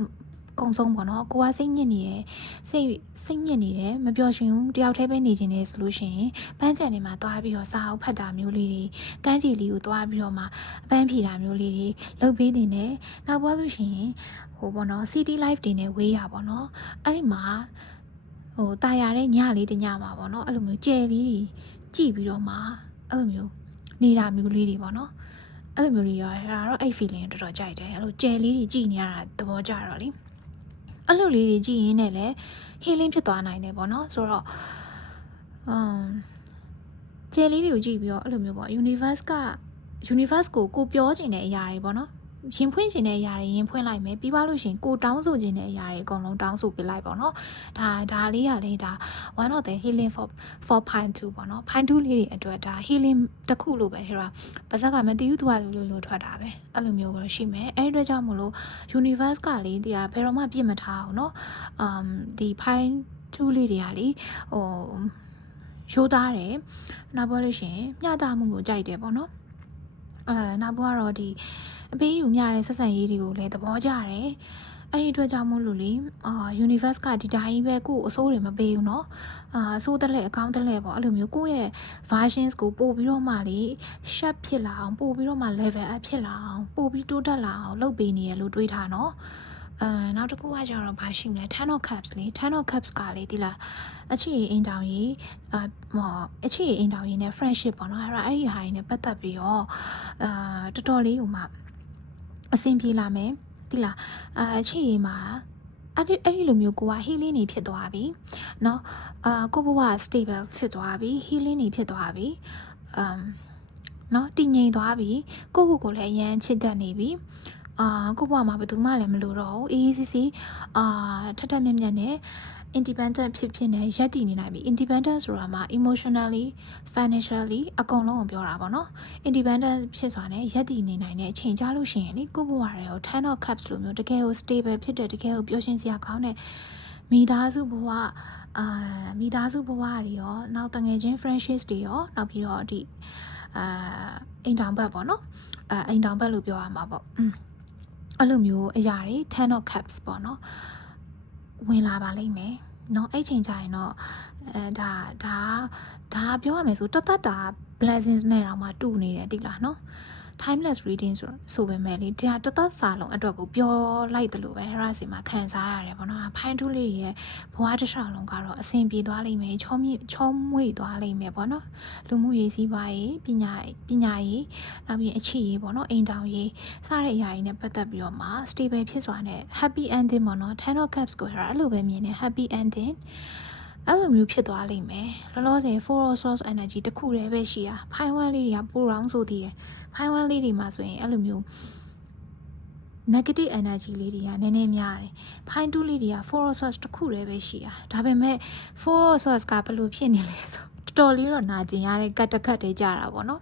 ပေါ့နော်ကိုကစိတ်ညစ်နေတယ်စိတ်ညစ်နေတယ်မပျော်ရွှင်ဘူးတယောက်တည်းပဲနေခြင်းနဲ့ဆိုလို့ရှိရင်ပန်းချန်တွေမှာသွားပြီးတော့စာအုပ်ဖတ်တာမျိုးလေးတွေကန်းချီလေးကိုသွားပြီးတော့မှအပန်းဖြေတာမျိုးလေးတွေလုပ်ပေးနေတယ်နောက်ပွားလို့ရှိရင်ပေါ့နော် city life တွေနဲ့ဝေးရပေါ့နော်အဲ့ဒီမှာတာယာတဲ့ညလေးတညမှာပေါ့နော်အဲ့လိုမျိုးကြယ်လေးကြည့်ပြီးတော့မှအဲ့လိုမျိုးနေတာမျိုးလေးတွေပေါ့နော်အဲ့လိုမျိုးတွေရောဒါတော့အဲ့ feeling တော်တော်ကြိုက်တယ်အဲ့လိုကြယ်လေးတွေကြည့်နေရတာသဘောကျတော့လေအဲ့လိုလေးတွေကြည့်ရင်းနဲ့လည်း healing ဖြစ်သွားနိုင်တယ်ပေါ့နော်ဆိုတော့ကျယ်လေးတွေကိုကြည့်ပြီးတော့အဲ့လိုမျိုးပေါ့ universe ကိုပြောချင်တဲ့အရာတွေပေါ့နော်ရင်ဖွင့်ချင်တဲ့အရာတွေရင်ဖွင့်လိုက်မယ်ပြီးပါလို့ရှိရင်ကိုတောင်းဆိုချင်တဲ့အရာတွေအကုန်လုံးတောင်းဆိုပေးလိုက်ပေါ့နော်ဒါလေးကလေဒါ one of the healing for pine 2ပေါ့နော် pine 2လေးတွေအတွက်ဒါ healing တစ်ခုလို့ပဲဟဲ့ပါပါဇက်ကမသိဘူးသူကလို့ထွက်တာပဲအဲ့လိုမျိုးပဲရှိမယ်အဲ့ဒီအတွက်ကြောင့်မလို့ universe ကလေဒီကဘယ်တော့မှပြစ်မထားအောင်နော်ဒီ pine 2လေးတွေကလေရိုးသားတယ်နောက်ပြောလို့ရှိရင်မျှတမှုကိုကြိုက်တယ်ပေါ့နော်နောက်ဘောကတော့ဒီအပေးယူမျှတဲ့ဆက်ဆံရေးတွေကိုလည်းသဘောကျတယ်အဲ့ဒီအတွက်ကြောင့်မို့လို့လေuniverse ကဒီတိုင်းပဲကိုယ်အစိုးတွေမပေးဘူးเนาะအစိုးတက်လက်အကောင့်တက်လက်ပေါ့အဲ့လိုမျိုးကိုယ့်ရဲ့ versions ကိုပို့ပြီးတော့မှလေ sharp ဖြစ်လာအောင်ပို့ပြီးတော့မှ level up ဖြစ်လာအောင်ပို့ပြီးတိုးတက်လာအောင်လုပ်ပေးနေရလို့တွေးထားเนาะနောက်တစ်ခုကကျတော့ဘာရှိမလဲ Ten of Cups လေ Ten of Cups ကလေဒီလားအခြေအိမ်တောင်ကြီးအခြေအိမ်တောင်ကြီးနဲ့ friendship ပေါ့နော်အဲ့ဒီဟာကြီးနဲ့ပတ်သက်ပြီးတော့တော်တော်လေးဟိုမှာအဆင်ပြေလာမယ်ဒီလားအခြေအိမ်မှာအဲ့ဒီလိုမျိုးကိုက healing နေဖြစ်သွားပြီเนาะကိုဘဝ stable ဖြစ်သွားပြီ healing နေဖြစ်သွားပြီเนาะတည်ငြိမ်သွားပြီကိုလည်းအရန်ချစ်တတ်နေပြီကိုဘွားမှာဘယ်သူမှလည်းမလို့တော့ဘူးအေးစီထက်မြက်မြက်နဲ့ independent ဖြစ်နေရက်တည်နေနိုင်ပြီ independent ဆိုတာမှာ emotionally financially အကုန်လုံးကိုပြောတာပေါ့နော် independent ဖြစ်စွာနဲ့ရက်တည်နေနိုင်တဲ့အချိန်ကြာလို့ရှိရင်လေကိုဘွားတွေကို Ten of Cups လိုမျိုးတကယ်ကို stable ဖြစ်တဲ့တကယ်ကိုပျော်ရွှင်စရာကောင်းတဲ့မိသားစုဘဝတွေရောနောက်တငယ်ချင်း friendships တွေရောနောက်ပြီးတော့ဒီအိမ်တောင်ဘက်ပေါ့နော်အိမ်တောင်ဘက်လို့ပြောရမှာပေါ့အဲ့လိုမျိုးအရာတွေ Ten of Cups ပေါ့နော်ဝင်လာပါလိမ့်မယ်เนาะအဲ့ချိန်ကျရင်တော့ဒါပြောရမယ်ဆိုတတ်တာ blessings နဲ့တော့မှတူနေတယ်တိလားเนาะ timeless reading ဆိုပေမဲ့လေဒီဟာတသက်စာလုံးအတွက်ကိုပြောလိုက်တယ်လို့ပဲဟဲ့ရာစီမှာခံစားရတယ်ပေါ့နော်ဖိုင်းတူးလေးရဲ့ဘဝတစ်လျှောက်လုံးကတော့အဆင်ပြေသွားလိမ့်မယ်ချောမွေ့သွားလိမ့်မယ်ပေါ့နော်လူမှုရေးစည်းပွားရေးပညာရေးနောက်ပြီးအချစ်ရေးပေါ့နော်အိမ်တောင်ရေးစတဲ့အရာတွေနဲ့ပတ်သက်ပြီးတော့မှ stable ဖြစ်စွာနဲ့ happy ending ပေါ့နော် ten of cups ကိုဟဲ့ရာအဲ့လိုပဲမြင်နေ happy endingအဲ့လိုမျိုးဖြစ်သွားလိမ့်မယ်လောလောဆယ် four of swords energy တစ်ခုတည်းပဲရှိတာဖိုင်းဝမ်လေးတွေကပိုရောင်းဆိုသေးတယ်ဖိုင်းဝမ်လေးတွေမှာဆိုရင်အဲ့လိုမျိုး negative energy လေးတွေကနည်းနည်းများတယ်ဖိုင်းတူးလေးတွေက four of swords တစ်ခုတည်းပဲရှိတာဒါပေမဲ့ four of swords ကဘယ်လိုဖြစ်နေလဲဆိုတော်တော်လေးတော့နာကျင်ရတဲ့ကတ်တစ်ခတ်တည်းကြတာပေါ့နော်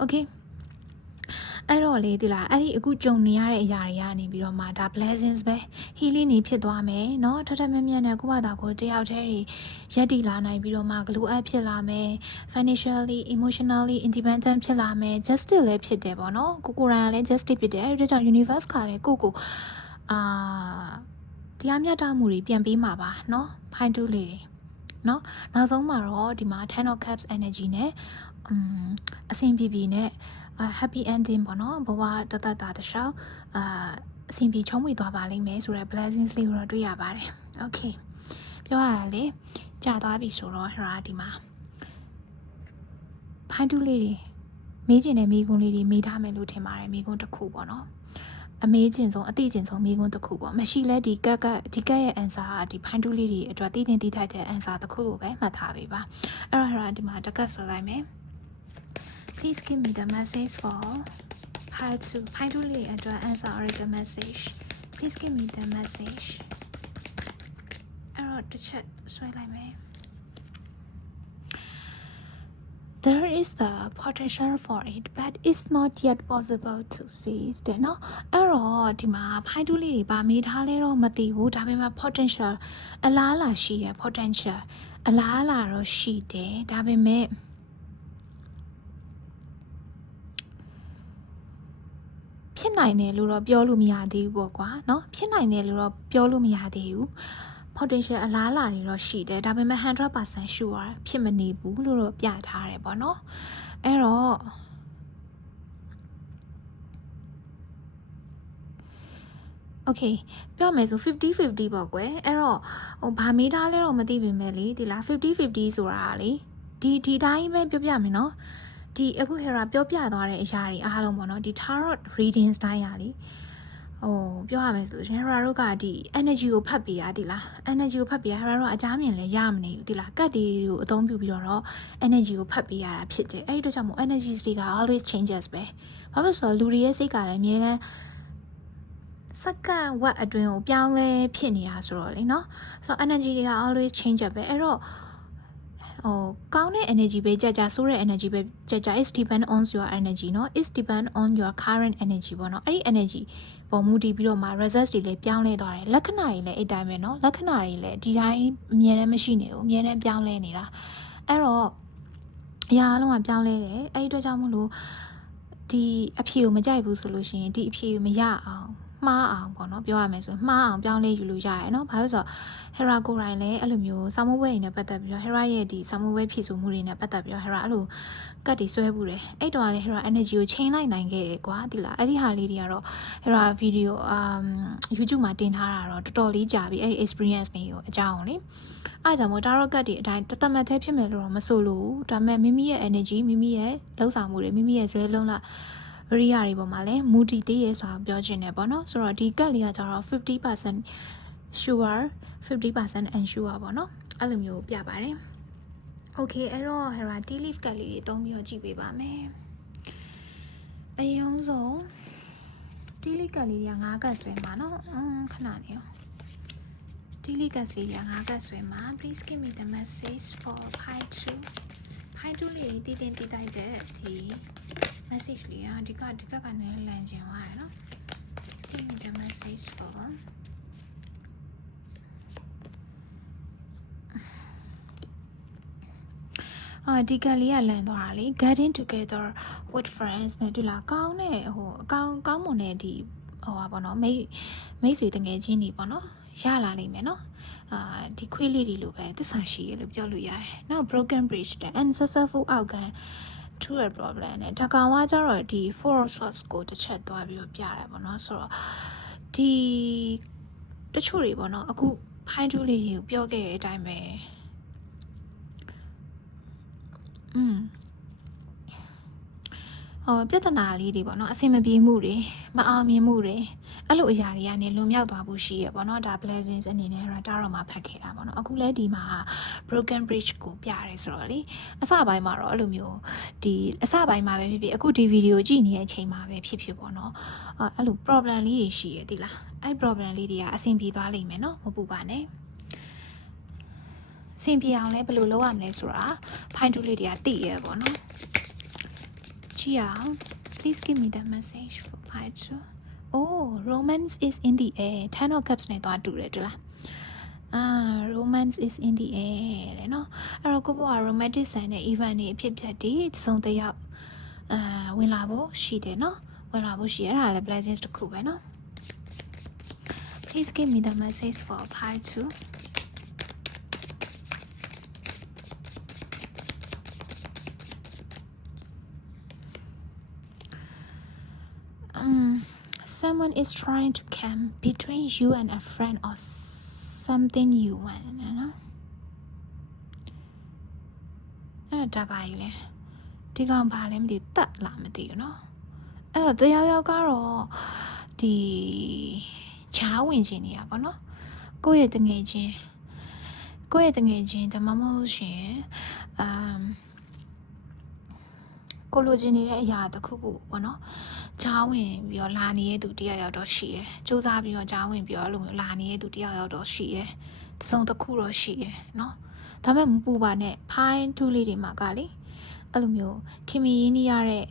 okayအဲ့တော့လေဒီလားအဲ့ဒီအခုကြုံနေရတဲ့အရာတွေကနေပြီးတော့မှဒါ blessings ပဲ healing နေဖြစ်သွားမယ်เนาะထထမြက်မြက်နဲ့ကိုယ့်ဘာသာကိုတယောက်တည်းတွေရက်တည်လာနိုင်ပြီးတော့မှ glow up ဖြစ်လာမယ် financially emotionally independent ဖြစ်လာမယ် justice လည်းဖြစ်တယ်ပေါ့နော်ကိုယ်တိုင်ကလည်း justice ဖြစ်တယ်အဲ့ဒါကြောင့် universe ကလည်းကိုတရားမျှတမှုတွေပြန်ပေးမှာပါเนาะဖိုင်တူးလေးတွေเนาะနောက်ဆုံးမှာတော့ဒီမှာ ten of cups energy နဲ့အဆင်ပြေပြေနဲ့happy ending ပေါ့နော်ဘဝတသက်တာတခြားအဆင်ပြေချုံးဝေသွားပါလိမ့်မယ်ဆိုတော့ blessings လေးကိုတော့တွေ့ရပါတယ် okay ပြောရတာလေကြာသွားပြီဆိုတော့ဟဲ့ဒီမှာဖိုင်းတူးလေးတွေမေးချင်တဲ့မိကွန်းလေးတွေမေးထားမယ်လို့ထင်ပါတယ်မိကွန်းတစ်ခုပေါ့နော်အမေးချင်ဆုံးအသိချင်ဆုံးမိကွန်းတစ်ခုပေါ့မရှိလဲဒီကက်ရဲ့ answer ကဒီဖိုင်းတူးလေးတွေအတွက်တည်တင်တည်ထိုက်တဲ့ answer တစ်ခုလို့ပဲမှတ်ထားပေးပါအဲ့တော့ဟဲ့ဒီမှာတကက်ဆိုလိုက်မယ်Please give me the message for how to finally answer the message. Please give me the message. The chat There is the potential for it, but it's not yet possible to seize. No, Dima finally ba me thalero mati wu da be ma potential alala shi ya potential alala ro shi de da be meဖြစ်နိုင်တယ်လို့တော့ပြောလို့မရသေးဘူးပေါ့ကွာเนาะဖြစ်နိုင်တယ်လို့တော့ပြောလို့မရသေးဘူး potential အလားအလာတွေတော့ရှိတယ်ဒါပေမဲ့ 100% sure ဖြစ်မနေဘူးလို့တော့ပြထားတယ်ပေါ့เนาะအဲ့တော့ okay ပြောမယ်ဆို50-50ပေါ့ကွယ်အဲ့တော့ဘာမေးထားလဲတော့မသိပေမဲ့လေဒီလား50-50ဆိုတာလေဒီတိုင်းပဲပြောပြမယ်เนาะဒီအခုဟေရာပြောပြသွားတဲ့အရာတွေအားလုံးပေါ့နော်ဒီ tarot readings တိုင်းရာလीပြောရမယ်ဆိုလို့ရှင်ဟေရာတို့ကဒီ energy ကိုဖတ်ပေးတာဒီလား energy ကိုဖတ်ပေးရဟေရာတို့အကြမ်းမြင်လဲရမနေဘူးဒီလားကတ်တွေကိုအသုံးပြုပြီးတော့ energy ကိုဖတ်ပေးရတာဖြစ်တယ်အဲ့ဒီတော့ကြောင့်မို့ energies တွေက always changes ပဲဘာဖြစ်ဆိုတော့လူတွေရဲ့စိတ်ကလည်းအများနဲ့စက္ကန့်ဝက်အတွင်းကိုပြောင်းလဲဖြစ်နေတာဆိုတော့လေနော်ဆိုတော့ energy တွေက always change ပဲအဲ့တော့ကောင်းတဲ့ energy ပဲကြာကြာဆိုးတဲ့ energy ပဲကြာကြာ is depend on your energy เนาะ is depend on your current energy ပေါ့เนาะအဲ့ဒီ energy ပေါ်မူတည်ပြီးတော့မှ results တွေလည်းပြောင်းလဲသွားတယ်လက္ခဏာတွေလည်းအဲ့တိုင်းပဲเนาะလက္ခဏာတွေလည်းဒီတိုင်းအမြဲတမ်းမရှိနေဘူးအမြဲတမ်းပြောင်းလဲနေတာအဲ့တော့အရာအလုံးကပြောင်းလဲတယ်အဲ့ဒီအတွက်ကြောင့်မို့လို့ဒီအဖြေကိုမကြိုက်ဘူးဆိုလို့ရှိရင်ဒီအဖြေကိုမရအောင်မှားအောင်ပေါ့နော်ပြောရမယ်ဆိုမှားအောင်ပြောင်းလဲယူလို့ရတယ်เนาะဘာလို့ဆိုတော့ဟေရာကိုရိုင်းလည်းအဲ့လိုမျိုးစာမိုးဝဲတွေနဲ့ပတ်သက်ပြီးတော့ဟေရာရဲ့ဒီစာမိုးဝဲဖြည့်ဆို့မှုတွေနဲ့ပတ်သက်ပြီးတော့ဟေရာအဲ့လိုကတ်တွေဆွဲဘူးတယ်အဲ့တော့လည်းဟေရာ energy ကိုချိန်လိုက်နိုင်ခဲ့တယ်ကွာဒီလားအဲ့ဒီဟာလေးတွေကတော့ဟေရာ video YouTube မှာတင်ထားတာတော့တော်တော်လေးကြာပြီအဲ့ဒီ experience တွေကိုအကြောင်းလေအားကြောင့်မို့ tarot ကတ်တွေအတိုင်းတသက်မှတ်သေးဖြစ်မယ်လို့တော့မဆိုလို့ဒါပေမဲ့မိမိရဲ့ energy မိမိရဲ့လှုပ်ဆောင်မှုတွေမိမိရဲ့ဇွဲလုံးလားဗရိယာတွေပေါ်မှာလည်းမူတည်သေးရဲဆိုတာပြောချင်တယ်ပေါ့နော်ဆိုတော့ဒီကတ်လေးကကျတော့50% sure 50% unsure ပေါ့နော်အဲ့လိုမျိုးပြပါတယ် okay အဲ့တော့ဟဲ့ရာ tea leaf ကတ်လေးတွေသုံးပြီးတော့ကြည့်ပေးပါမယ်အရင်ဆုံး tea leaf ကတ်လေးတွေက9ကတ်ဆွဲမှာနော်ခဏနေရော tea leaf ကတ်လေးတွေက9ကတ်ဆွဲမှာ please give me the message for pie 2လေးတည်တင်တည်တိုက်တဲ့ဒီ message လေးอ่ะဒီကကနေလမ်းကျင်သွားရနော် give me the message for ဒီကလေးကလမ်းသွားတာလေ getting together with friends နဲ့တူလာကောင်းတဲ့ကောင်းမွန်တဲ့ဒီပါနော်မိတ်ဆွေတငယ်ချင်းတွေပေါ့နော်ရလာလိမ့်မယ်နော်ဒီခွေးလေးတွေလိုပဲသစ္စာရှိရလို့ပြောလို့ရတယ်နောက် broken bridge and successful outcome true problem နဲ့ဒါကောင်ကကျတော့ဒီ four source ကိုတစ်ချက်သွားပြီးတော့ပြရတယ်ပေါ့နော်ဆိုတော့ဒီတချို့တွေပေါ့နော်အခုဖိုင်းတူးလေးတွေကိုပြောခဲ့တဲ့အတိုင်းပဲပြဿနာလေးတွေပေါ့နော်အဆင်မပြေမှုတွေမအောင်မြင်မှုတွေအဲ့လိုအရာတွေကနေလွန်မြောက်သွားဖို့ရှိရပေါ့နော်ဒါ blessings အနေနဲ့တားတော့မှဖတ်ခဲ့တာပေါ့နော်အခုလဲဒီမှာ broken bridge ကိုပြရဲဆိုတော့လေအစပိုင်းမှာတော့အဲ့လိုမျိုးဒီအစပိုင်းမှာပဲဖြစ်ဖြစ်အခုဒီဗီဒီယိုကြည့်နေတဲ့အချိန်မှာပဲဖြစ်ဖြစ်ပေါ့နော်အဲ့လို problem လေးတွေရှိရသီလားအဲ့ problem လေးတွေကအဆင်ပြေသွားလိမ့်မယ်နော်မပူပါနဲ့အဆင်ပြေအောင်လဲဘယ်လိုလုပ်ရမလဲဆိုတာဖိုင်းတူးလေးတွေကသိရပေါ့နော်Please give me the message for part 2. Oh, romance is in the air. 10 of cups နဲ့သွားတူတယ်တူလားromance is in the air တဲ့နော်အဲ့တော့ကိုဘက romantic ဆန်တဲ့ event တွေအဖြစ်ဖြစ်တည်တစ်စုံတစ်ယောက်ဝင်လာဖို့ရှိတယ်နော်ဝင်လာဖို့ရှိရအဲ့ဒါလည်း blessings တစ်ခုပဲနော် Please give me the message for part 2. Someone is trying to come between you and a friend or something you want, you know? အဲ့ဒါပါလေဒီကောင်ဘာလဲမသိတတ်လာမသိဘူးเนาะအဲ့တော့တရားရောက်ကတော့ဒီချားဝင်ခြင်းနေရပါเนาะကိုယ့်ရဲ့တငယ်ချင်းဒါမှမဟုတ်ရှင်ကိုလိုချင်နေတဲ့အရာတစ်ခုခုပေါ့နော်ချားဝင်ပြီးတော့လာနေတဲ့သူတယောက်ယောက်တော့ရှိရယ်စူးစမ်းပြီးတော့ချားဝင်ပြီးတော့အဲ့လိုမျိုးလာနေတဲ့သူတယောက်ယောက်တော့ရှိရယ်တစ်စုံတစ်ခုတော့ရှိရယ်နော်ဒါပေမဲ့မပူပါနဲ့ဖိုင်းတူးလေးတွေမှာကလေအဲ့လိုမျိုးခင်မီရင်းနေရတဲ့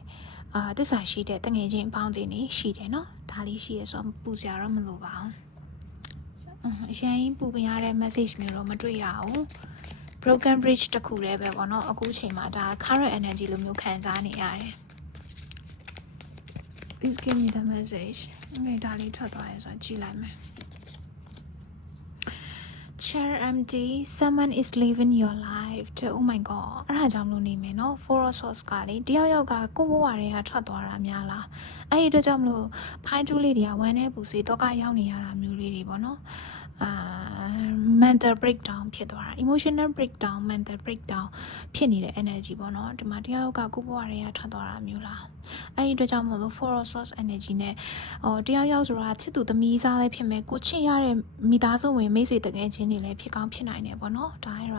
သစ္စာရှိတဲ့တငယ်ချင်းအပေါင်းအသင်းတွေရှိတယ်နော်ဒါလေးရှိရယ်ဆိုတော့ပူစရာတော့မလိုပါဘူးအရင်ပူပင်ရတဲ့ message မျိုးတော့မတွေ့ရဘူးbroken bridge တခုလည်းပဲပေါ့နော်အခုချိန်မှာဒါ current energy လိုမျိုးခံစားနေရတယ် Please give me the message ဒါလေးထွက်သွားရဲဆိုတော့ကြည့်လိုက်မယ် Chair empty someone is living your life oh my god အဲ့ဒါကြောင့်မလို့နေမယ်နော် four source ကလေတယောက်ယောက်ကကိုဘဝတွေကထွက်သွားတာများလားအဲ့ဒီအတွက်ကြောင့်မလို့ဖိုင်းတူးလေးတွေကဝမ်းနေပူဆွေတော့ကရောက်နေရတာမျိုးလေးတွေပေါ့နော်mental breakdown ဖြစ်သွားတာ emotional breakdown mental breakdown ဖြစ်နေတဲ့ energy ပေါ့နော်ဒီမှာတယောက်ကကိုယ့်ဘဝတွေကထွက်သွားတာမျိုးလားအဲ့ဒီအတွက်ကြောင့်မို့လို့ four source energy နဲ့တယောက်ယောက်ဆိုတာချစ်သူသမီးစားလည်းဖြစ်မယ်ကိုချစ်ရတဲ့မိသားစုဝင်မိတ်ဆွေတကယ်ချင်းတွေလည်းဖြစ်ကောင်းဖြစ်နိုင်တယ်ပေါ့နော်ဒါက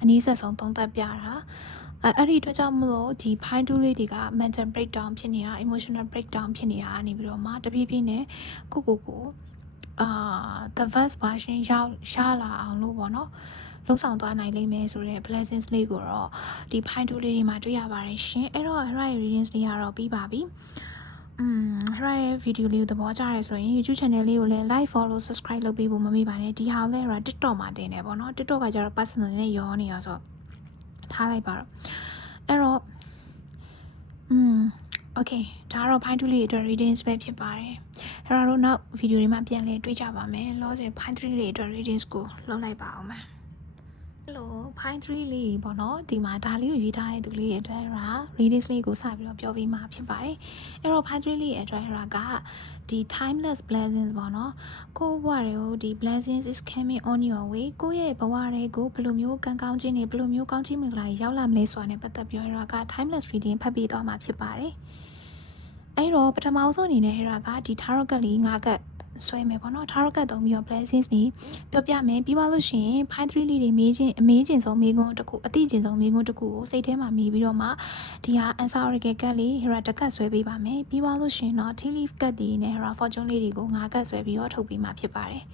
အနည်းဆက်ဆုံးသုံးသပ်ပြတာအဲ့ဒီအတွက်ကြောင့်မလို့ဒီ fine tool လေးတွေက mental breakdown ဖြစ်နေတာ emotional breakdown ဖြစ်နေတာနေပြီးတော့မှတဖြည်းဖြည်းနဲ့ကိုthe first version ရောက်ရှာလာအောင်လို့ပေါ့နော်လှုပ်ဆောင်သွားနိုင်လိမ့်မယ်ဆိုတဲ့ blessings လေးကိုတော့ဒီ fine tool လေးတွေမှာတွေ့ရပါတယ်ရှင်အဲ့တော့ right readings လေးကတော့ပြီးပါပြီright ရဲ့ video လေးကိုသဘောကျရဲဆိုရင် YouTube channel လေးကိုလည်း like follow subscribe လုပ်ပေးဖို့မမေ့ပါနဲ့ဒီဟာလည်း TikTok မှာတင်တယ်ပေါ့နော် TikTok ကကျတော့ personal နဲ့ရောနေရဆိုထားလိုက်ပါတော့အဲ့တော့okay ဒါကတော့ fine tool လေးအတွက် readings ပဲဖြစ်ပါတယ်အဲ့တော့နောက် video တွေမှာပြန်လည်တွေ့ကြပါမယ်လောဆယ် fine tool လေးအတွက် readings ကိုလုပ်လိုက်ပါအောင်ပါHello fine tool လေးပေါ့နော်ဒီမှာဒါလေးကိုရေးထားတဲ့သူလေးရဲ့အတွက် readings လေးကိုစပြီးတော့ပြောပြမှာဖြစ်ပါတယ်အဲ့တော့ fine tool လေးရဲ့အတွက်ကဒီ timeless blessings ပေါ့နော်ကိုယ့်ဘဝတွေကိုဒီ blessings is coming on your way ကိုယ့်ရဲ့ဘဝတွေကိုဘယ်လိုမျိုးကံကောင်းခြင်းတွေဘယ်လိုမျိုးကောင်းခြင်းမင်္ဂလာတွေရောက်လာမလဲဆိုတာနဲ့ပတ်သက်ပြီးတော့က timeless reading ဖတ်ပြီးတော့မှာဖြစ်ပါတယ်အဲ့တော့ပထမဆုံးအနေနဲ့ဟဲ့ကဒီ tarot ကလေး၅ကတ်ဆွဲမယ်ပေါ့နော် tarot ကတ်သုံးပြီးတော့ blessings နေပြောပြမယ်ပြီးသွားလို့ရှိရင် fine 3လေးတွေအမေးကျင်ဆုံးမိကုန်းတစ်ခုအတိကျင်ဆုံးမိကုန်းတစ်ခုကိုစိတ်ထဲမှာမိပြီးတော့မှဒီဟာ answer oracle ကတ်လေးဟဲ့တကတ်ဆွဲပေးပါမယ်ပြီးသွားလို့ရှိရင်တော့ tea leaf ကတ်ဒီနဲ့ဟဲ့ fortune လေးတွေကို၅ကတ်ဆွဲပြီးတော့ထုတ်ပေးမှာဖြစ်ပါတယ်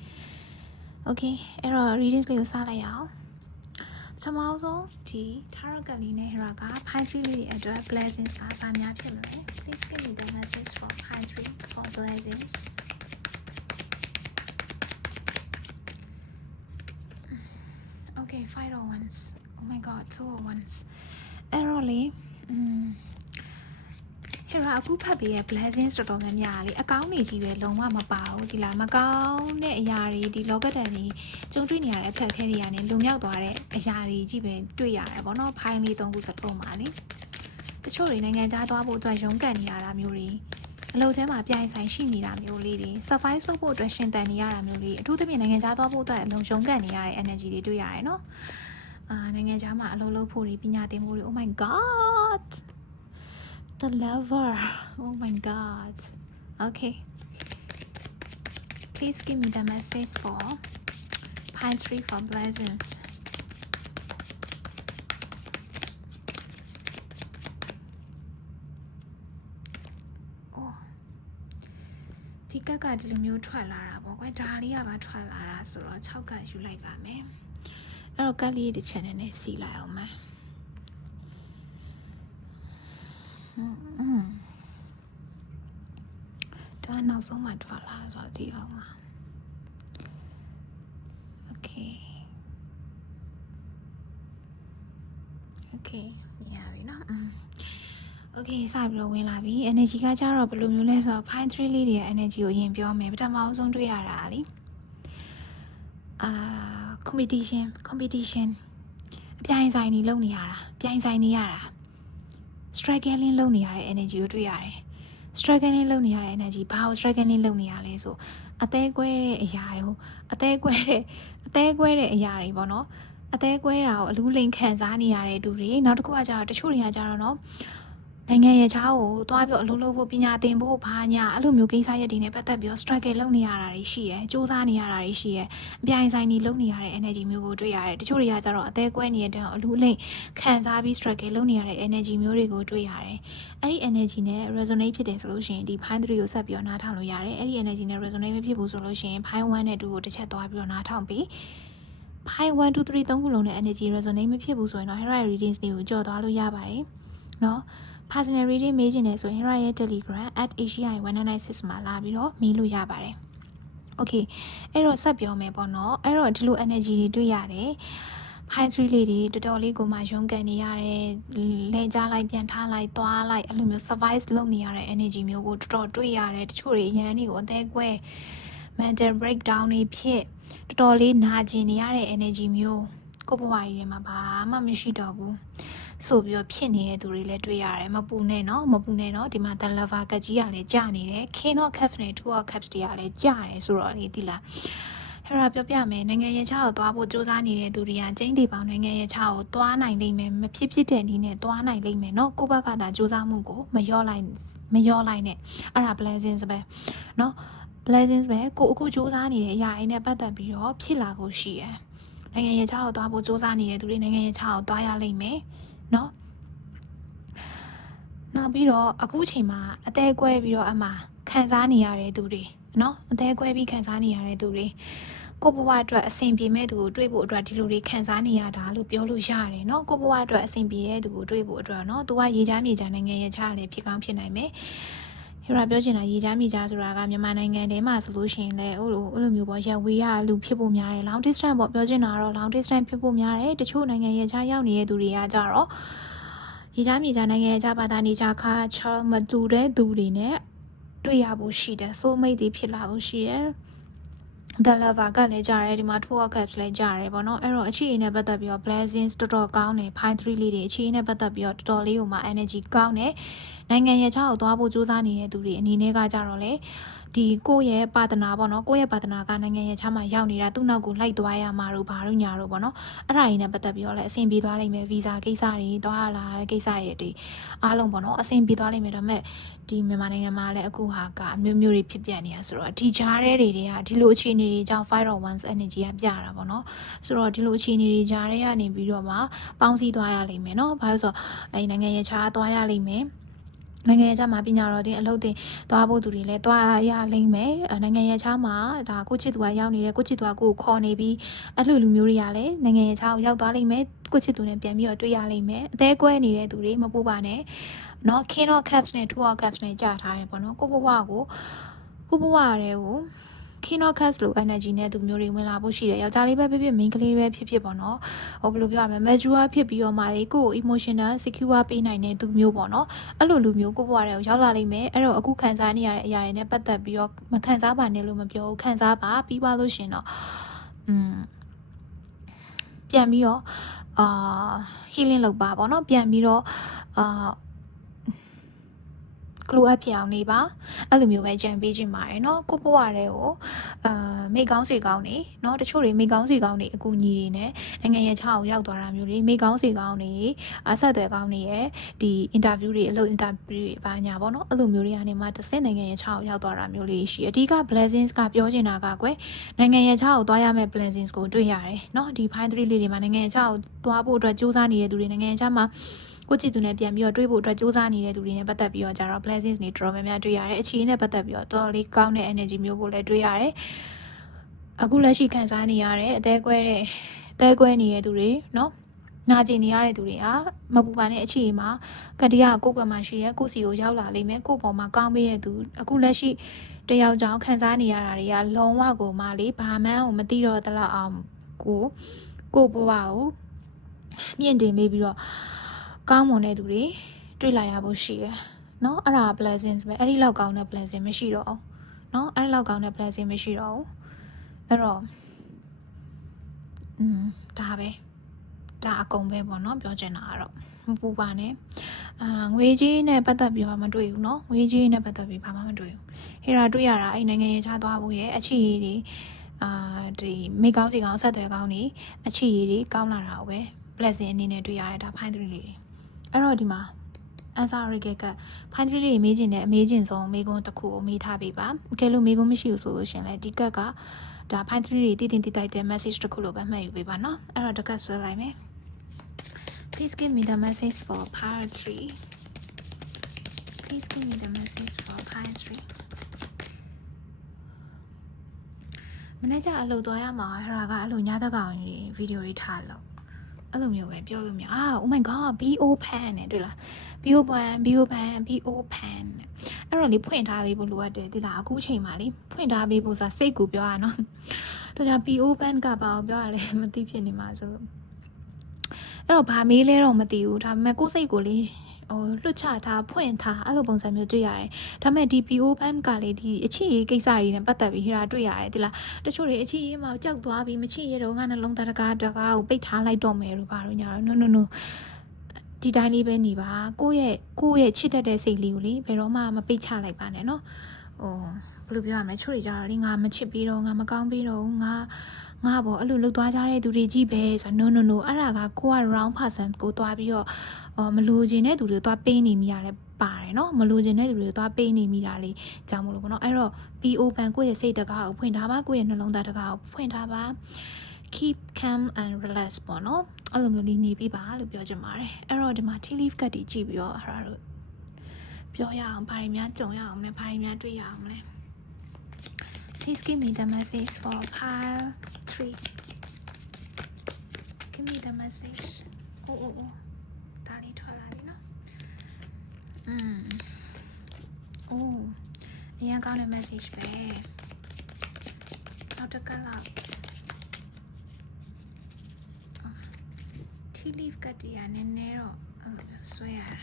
okay အဲ့တော့ readings လေးကိုစလိုက်ရအောင်ပထမဆုံးဒီ tarot ကတ်လေးနဲ့ဟဲ့က fine 3လေးတွေအတွက် blessings ကဘာများဖြစ်မလဲ please give me the message for fine 3 for blessings Okay, 5 of wands. Oh my god, 2 of wands. Error လေးဟဲ့အခုဖတ်ပြီးရဲ့ blessings တော်တော်များများလေးအကောင်းကြီးပဲလုံးဝမပါဘူးဒီလားမကောင်းတဲ့အရာတွေဒီလောကဒဏ်တွေကြုံတွေ့နေရတဲ့အခက်အခဲတွေကနေလုံမြောက်သွားတဲ့အရာတွေကြီးပဲတွေ့ရတယ်ဗောနော်ဖိုင်းလေး3ခုစတုံးပါလေ တချို့တွေနိုင်ငံခြားသွားဖို့အတွက်ရုန်းကန်နေရတာမျိုးတွေအလုပ်ထဲမှာပြိုင်ဆိုင်ရှိနေတာမျိုးလေးတွေ survive လုပ်ဖို့အတွက်ရှင်သန်နေရတာမျိုးလေးအထူးသဖြင့်နိုင်ငံခြားသွားဖို့အတွက်အလုံးရုန်းကန်နေရတဲ့ energy တွေတွေ့ရတယ်နော်နိုင်ငံခြားမှာအလုပ်လုပ်ဖို့တွေပညာသင်ဖို့တွေ oh my god the lover oh my god okay please give me the message for pine tree for blessingsဒီကက်ကဒီလိုမျိုးထွက်လာတာပေါ့ကွယ်ဒါလေးကပါထွက်လာတာဆိုတော့6ကယူလိုက်ပါမယ်အဲ့တော့ကက်လေးတစ်ချက်နဲ့စီလိုက်အောင်မယ်ဒါနောက်ဆုံးမှထွက်လာဆိုတော့ဒီအောင်ပါ okay ရပြီနော်Okay စပြီးတော့ဝင်လာပြီ energy ကကြတော့ဘယ်လိုမျိုးလဲဆိုတော့ fine tree လေးတွေရဲ့ energy ကိုအရင်ပြောမယ်ပထမအောင်ဆုံးတွေ့ရတာလीcompetition အပြိုင်ဆိုင်နေလုပ်နေရတာပြိုင်ဆိုင်နေရတာ struggling လုပ်နေရတဲ့ energy ကိုတွေ့ရတယ် struggling လုပ်နေရတဲ့ energy ဘာကို struggling လုပ်နေရလဲဆိုအသေးကွဲတဲ့အရာတွေကိုအသေးကွဲတဲ့အရာတွေပေါ့နော်အသေးကွဲတာကိုအလူးလိန်ခံစားနေရတဲ့သူတွေနောက်တစ်ခုကကြတော့တချို့တွေကကြတော့နော်နိုင်ငံရဲ့ခြားကိုသွားပြီးအလုပ်လုပ်ဖို့ပညာသင်ဖို့ဘာညာအဲ့လိုမျိုးကိစ္စရပ်တွေနဲ့ပတ်သက်ပြီးတော့ struggle လုပ်နေရတာတွေရှိရယ်စူးစမ်းနေရတာတွေရှိရယ်အပြိုင်ဆိုင်နေလုပ်နေရတဲ့ energy မျိုးကိုတွေ့ရတယ်တချို့တွေကကြတော့အသေးကွဲနေတဲ့အလူးလိမ့်ခံစားပြီး struggle လုပ်နေရတဲ့ energy မျိုးတွေကိုတွေ့ရတယ်အဲ့ဒီ energy နဲ့ resonate ဖြစ်တယ်ဆိုလို့ရှိရင်ဒီ fine 3ကိုဆက်ပြီးတော့နားထောင်လို့ရတယ်အဲ့ဒီ energy နဲ့ resonate မဖြစ်ဘူးဆိုလို့ရှိရင် fine 1နဲ့2ကိုတစ်ချက်သွားပြီးတော့နားထောင်ပြီး fine 1 2 3 3ခုလုံးနဲ့ energy resonate မဖြစ်ဘူးဆိုရင်တော့ Hera readings တွေကိုကြော်သွားလို့ရပါတယ်နော်personal reading မေးချင်တယ်ဆိုရင် Hera ရဲ့ Telegram @aci1996 မှာလာပြီးတော့မေးလို့ရပါတယ် Okay အဲ့တော့ဆက်ပြောမယ်ပေါ့နော်အဲ့တော့ဒီလို energy တွေတွေ့ရတယ် high tree လေးတွေတော်တော်လေးကိုမှရုန်းကန်နေရတယ်လဲကြလိုက်ပြန်ထားလိုက်သွားလိုက်အဲ့လိုမျိုး survive လုပ်နေရတဲ့ energy မျိုးကိုတော်တော်တွေ့ရတယ်တချို့တွေအရန်တွေကိုအသေးကွဲ mental breakdown တွေဖြစ်တော်တော်လေးနာကျင်နေရတဲ့ energy မျိုးကိုယ့်ဘဝကြီးထဲမှာဘာမှမရှိတော့ဘူးဆိုပြီးတော့ဖြစ်နေတဲ့သူတွေလည်းတွေ့ရတယ်မပူနဲ့နော်ဒီမှာ the lover ကကြီးကလည်းကြာနေတယ် king of cups နဲ့ two of cups တွေကလည်းကြာတယ်ဆိုတော့လေဒီလားဟဲ့ပြောပြမယ်နိုင်ငံရဲ့ခြားကိုသွားဖို့စူးစမ်းနေတဲ့သူတွေကကျင်းတီပေါင်းနိုင်ငံရဲ့ခြားကိုသွားနိုင်လိမ့်မယ်မဖြစ်တဲ့နည်းနဲ့သွားနိုင်လိမ့်မယ်နော်ကိုယ့်ဘက်ကသာစူးစမ်းမှုကိုမလျော့လိုက်နဲ့အဲ့ဒါ blessings ပဲနော် blessings ပဲကိုအခုစူးစမ်းနေတဲ့အရာအိမ်နဲ့ပတ်သက်ပြီးတော့ဖြစ်လာဖို့ရှိရယ်နိုင်ငံရဲ့ခြားကိုသွားဖို့စူးစမ်းနေတဲ့သူတွေနိုင်ငံရဲ့ခြားကိုသွားရလိမ့်မယ်နော်နောက်ပြီးတော့အခုချိန်မှာအသေးကွဲပြီးတော့အမှခံစားနေရတဲ့သူတွေနော်အသေးကွဲပြီးခံစားနေရတဲ့သူတွေကိုဘဝအတွက်အဆင်ပြေမဲ့သူကိုတွေ့ဖို့အတွက်ဒီလိုတွေခံစားနေရတာလို့ပြောလို့ရတယ်နော်ကိုဘဝအတွက်အဆင်ပြေတဲ့သူကိုတွေ့ဖို့အတွက်နော်သူကရေချမ်းမြေချမ်းနိုင်ငံရဲ့ခြားလည်းဖြစ်ကောင်းဖြစ်နိုင်မယ်ဟိုပြောချင်တာရေချမ်းမြေချမ်းဆိုတာကမြန်မာနိုင်ငံထဲမှာဆိုလို့ရှိရင်လည်းအဲ့လိုမျိုးပေါ့ရက်ဝေးရလူဖြစ်ဖို့များတယ် long distance ပေါ့ပြောချင်တာတော့ long distance ဖြစ်ဖို့များတယ်တချို့နိုင်ငံရဲ့ခြားရောက်နေတဲ့သူတွေကကြတော့ရေချမ်းမြေချမ်းနိုင်ငံရဲ့ခြားဘာသာနေခြားခါချောမတူတဲ့သူတွေနဲ့တွေ့ရဖို့ရှိတယ် soul mate တွေဖြစ်လာဖို့ရှိတယ် the lover ကလည်းကြားတယ်ဒီမှာ two of cups လည်းကြားတယ်ပေါ့နော်အဲ့တော့အခြေအနေနဲ့ပတ်သက်ပြီးတော့ blessings တော်တော်ကောင်းတယ် fine 3လေးတွေအခြေအနေနဲ့ပတ်သက်ပြီးတော့တော်တော်လေးကိုမှ energy ကောင်းတယ်နိုင်ငံရဲ့ခြားကိုသွားဖို့စူးစမ်းနေတဲ့သူတွေအနေနဲ့ကကြတော့လေဒီကိုယ့်ရဲ့ပါတနာပေါ့နော်ကိုယ့်ရဲ့ပါတနာကနိုင်ငံရဲ့ခြားမှာရောက်နေတာသူ့နောက်ကိုလိုက်သွားရမှာတို့ဘာတို့ညာတို့ပေါ့နော်အဲ့ဒါရင်းနဲ့ပတ်သက်ပြီးတော့လည်းအဆင်ပြေသွားလိမ့်မယ်ဗီဇာကိစ္စတွေသွားလာကိစ္စတွေအားလုံးပေါ့နော်အဆင်ပြေသွားလိမ့်မယ်ဒါပေမဲ့ဒီမြန်မာနိုင်ငံမှာလည်းအခုဟာကအမျိုးမျိုးတွေဖြစ်ပြနေရဆိုတော့ဒီကြားတဲ့တွေကဒီလိုအခြေအနေတွေကြောင့် 5 of wands energy ကပြတာပေါ့နော်ဆိုတော့ဒီလိုအခြေအနေတွေကြားတဲ့ကနေပြီးတော့မှပေါင်းစည်းသွားရလိမ့်မယ်နော်ဘာလို့ဆိုအဲ့နိုင်ငံရဲ့ခြားသွားရလိမ့်မယ်နိုင်ငံရဲ့ခြားမှာပညာတော်တင်အလုပ်တင်သွားဖို့သူတွေလည်းသွားရလိမ့်မယ်နိုင်ငံရဲ့ခြားမှာဒါကိုချစ်သူကရောက်နေတယ်ကိုချစ်သူကကိုခေါ်နေပြီးအဲ့လိုလူမျိုးတွေကလည်းနိုင်ငံရဲ့ခြားကိုရောက်သွားလိမ့်မယ်ကိုချစ်သူနဲ့ပြန်ပြီးတော့တွေ့ရလိမ့်မယ်အသေးကွဲနေတဲ့သူတွေမပူပါနဲ့နော် king of cups နဲ့ two of cups နဲ့ကြာထားတယ်ပေါ့နော်ကိုဘဝတွေကိုKing of Cups လို energy နဲ့သူမျိုးတွေဝင်လာဖို့ရှိတယ်ယောက်ျားလေးပဲဖြစ်ဖြစ် main ကလေးပဲဖြစ်ဖြစ်ပေါ့နော်ဟိုဘယ်လိုပြောရမလဲ mature ဖြစ်ပြီးတော့မှလေကိုယ့်ကို emotional secure ပေးနိုင်တဲ့သူမျိုးပေါ့နော်အဲ့လိုလူမျိုးကိုယ့်ဘဝတွေကိုရောက်လာလိမ့်မယ်အဲ့တော့အခုခံစားနေရတဲ့အရာတွေနဲ့ပတ်သက်ပြီးတော့မခံစားပါနဲ့လို့မပြောဘူးခံစားပါပြီးပါလို့ရှင်တော့ပြန်ပြီးတော့healing လုပ်ပါပေါ့နော်ပြန်ပြီးတော့ glow up ဖြစ်အောင်နေပါအဲ့လိုမျိုးပဲကြံပေးခြင်းပါတယ်เนาะကိုဘွားတွေကိုမိကောင်းစီကောင်းနေเนาะတချို့တွေမိကောင်းစီကောင်းနေအကူညီတွေနဲ့နိုင်ငံရဲ့ခြောက်ရောက်သွားတာမျိုးတွေမိကောင်းစီကောင်းနေဆက်သွယ်ကောင်းနေရဲ့ဒီ interview တွေအလုပ် interview တွေပါညာပေါ့เนาะအဲ့လိုမျိုးတွေကနေမှတစ်စက်နိုင်ငံရဲ့ခြောက်ရောက်သွားတာမျိုးလေးရှိအဓိက blessings ကပြောချင်တာကကွယ်နိုင်ငံရဲ့ခြောက်သွားရမယ့် blessings ကိုတွေ့ရတယ်เนาะဒီ fine 3လေးတွေမှာနိုင်ငံရဲ့ခြောက်သွားဖို့အတွက်စူးစမ်းနေတဲ့သူတွေနိုင်ငံရဲ့ခြောက်မှာကိုကြည့်သူနဲ့ပြန်ပြီးတော့တွေးဖို့အတွက်စူးစမ်းနေတဲ့သူတွေနဲ့ပတ်သက်ပြီးတော့ကြတော့ blessings တွေ draw များများတွေ့ရတယ်အခြေအနေနဲ့ပတ်သက်ပြီးတော့တော်တော်လေးကောင်းတဲ့ energy မျိုးကိုလည်းတွေ့ရတယ်အခုလက်ရှိခံစားနေရတဲ့အသေးကွဲနေတဲ့သူတွေเนาะနာကျင်နေရတဲ့သူတွေဟာမပူပါနဲ့အခြေအနေမှာကတရားကိုယ့်ဘက်မှာရှိရဲကိုယ့်စီကိုရောက်လာလိမ့်မယ်ကိုယ့်ပေါ်မှာကောင်းပေးတဲ့သူအခုလက်ရှိတယောက်ကြောင့်ခံစားနေရတာတွေကလုံးဝကိုမှလေဘာမှန်းကိုမသိတော့တလောက်အောင်ကိုဘဝကိုမြင့်တင်ပေးပြီးတော့ကောင်းမွန်တဲ့သူတွေတွေ့လာရဖို့ရှိရယ်เนาะအဲ့ဒါ blessings ပဲအဲ့ဒီလောက်ကောင်းတဲ့ blessing မရှိတော့ဘူးเนาะအဲ့ဒီလောက်ကောင်းတဲ့ blessing မရှိတော့ဘူးအဲ့တော့ဒါပဲဒါအကုန်ပဲပေါ့เนาะပြောချင်တာကတော့မပူပါနဲ့ငွေကြီးနဲ့ပတ်သက်ပြီးမတွေ့ဘူးเนาะငွေကြီးနဲ့ပတ်သက်ပြီးဘာမှမတွေ့ဘူးဟေရာတွေ့ရတာအဲ့နိုင်ငံရေးချသွားဖို့ရဲ့အချစ်ရည်တွေဒီမိကောင်းစီကောင်းဆက်သွယ်ကောင်းနေအချစ်ရည်တွေကောင်းလာတာကိုပဲ blessing အနေနဲ့တွေ့ရတယ်ဒါ fine 3လေးတွေအဲ့တော့ဒီမှာ answer ရခဲ့က fine 3လေးမေးချင်တဲ့အမေးချင်ဆုံးမေးခွန်းတစ်ခုကိုမေးထားပေးပါအကယ်လို့မေးခွန်းမရှိဘူးဆိုလို့ရှင်လဲဒီကက်ကဒါ fine 3လေးတည်တင်တည်တိုက်တဲ့ message တစ်ခုလိုပဲမှတ်ယူပေးပါเนาะအဲ့တော့တကက်ဆွဲလိုက်မယ် Please give me the message for part 3. Please give me the message for part 3. မနေ့ကအလုပ်သွားရမှာဟရာကအလုပ်ညသက်ကောင်ကြီးဗီဒီယိုတွေထားလို့အဲ့လိုမျိုးပဲပြောလို့မြOh my god BO pan နဲ့တွေ့လား BO pan အဲ့တော့လေဖွင့်ထားပေးဖို့လိုအပ်တယ်ဒီလားအခုချိန်မှာလေဖွင့်ထားပေးဖို့ဆိုတာစိတ်ကိုပြောရနော်ဒါကြောင့် BO pan ကဘာကိုပြောရလဲမသိဖြစ်နေမှာဆိုလို့အဲ့တော့ဗာမေးလဲတော့မသိဘူးဒါပေမဲ့ကိုယ်စိတ်ကိုလေလွတ်ချထားဖွင့်ထားအဲ့လိုပုံစံမျိုးတွေ့ရတယ်ဒါပေမဲ့ဒီ BO pan ကလေဒီအချစ်ရေးကိစ္စတွေနဲ့ပတ်သက်ပြီးဟိရာတွေ့ရတယ်ဒီလားတချို့တွေအချစ်ရေးမှာကြောက်သွားပြီးမချစ်ရတော့ငါနှလုံးသားတကားကိုပိတ်ထားလိုက်တော့မယ်လို့ဘာလို့ညာတော့ no ဒီတိုင်းလေးပဲနေပါကိုယ့်ရဲ့ချစ်တတ်တဲ့စိတ်လေးကိုလေဘယ်တော့မှမပိတ်ချလိုက်ပါနဲ့နော်ဘယ်လိုပြောရမလဲချို့တွေကြတော့လေငါမချစ်ပြီးတော့ငါမကောင်းပြီးတော့ငါပေါ့အဲ့လိုလှုပ်သွားကြတဲ့သူတွေကြီးပဲဆိုတော့ no အဲ့ဒါကကိုက wrong person ကိုသွားပြီးတော့မလိုချင်တဲ့သူတွေသွားပေးနေမိရလဲပါတယ်နော်မလိုချင်တဲ့သူတွေသွားပေးနေမိတာလေကြောင်မလို့ပေါ့နော်အဲ့တော့ be open ကိုယ့်ရဲ့စိတ်တကားကိုဖွင့်ထားပါကိုယ့်ရဲ့နှလုံးသားတကားကိုဖွင့်ထားပါ keep calm and relax ပေါ့နော်အဲ့လိုမျိုးနေပြပါလို့ပြောချင်ပါတယ်အဲ့တော့ဒီမှာ tea leaf ကတ်တီကြည့်ပြီးတော့အဲ့ဒါတို့ပြောရအောင်ဘာတွေများကြုံရအောင်လဲဘာတွေများတွေ့ရအောင်လဲ Please give me the message for pile 3 give me the message ဒါလေးထွက်လာပြီနော်အရင်ကောင်းတဲ့ message ပဲနောက်တစ်ခါလောက် tea leaf ကတည်းကနည်းနည်းတော့အဲ့လိုဆွဲရတာ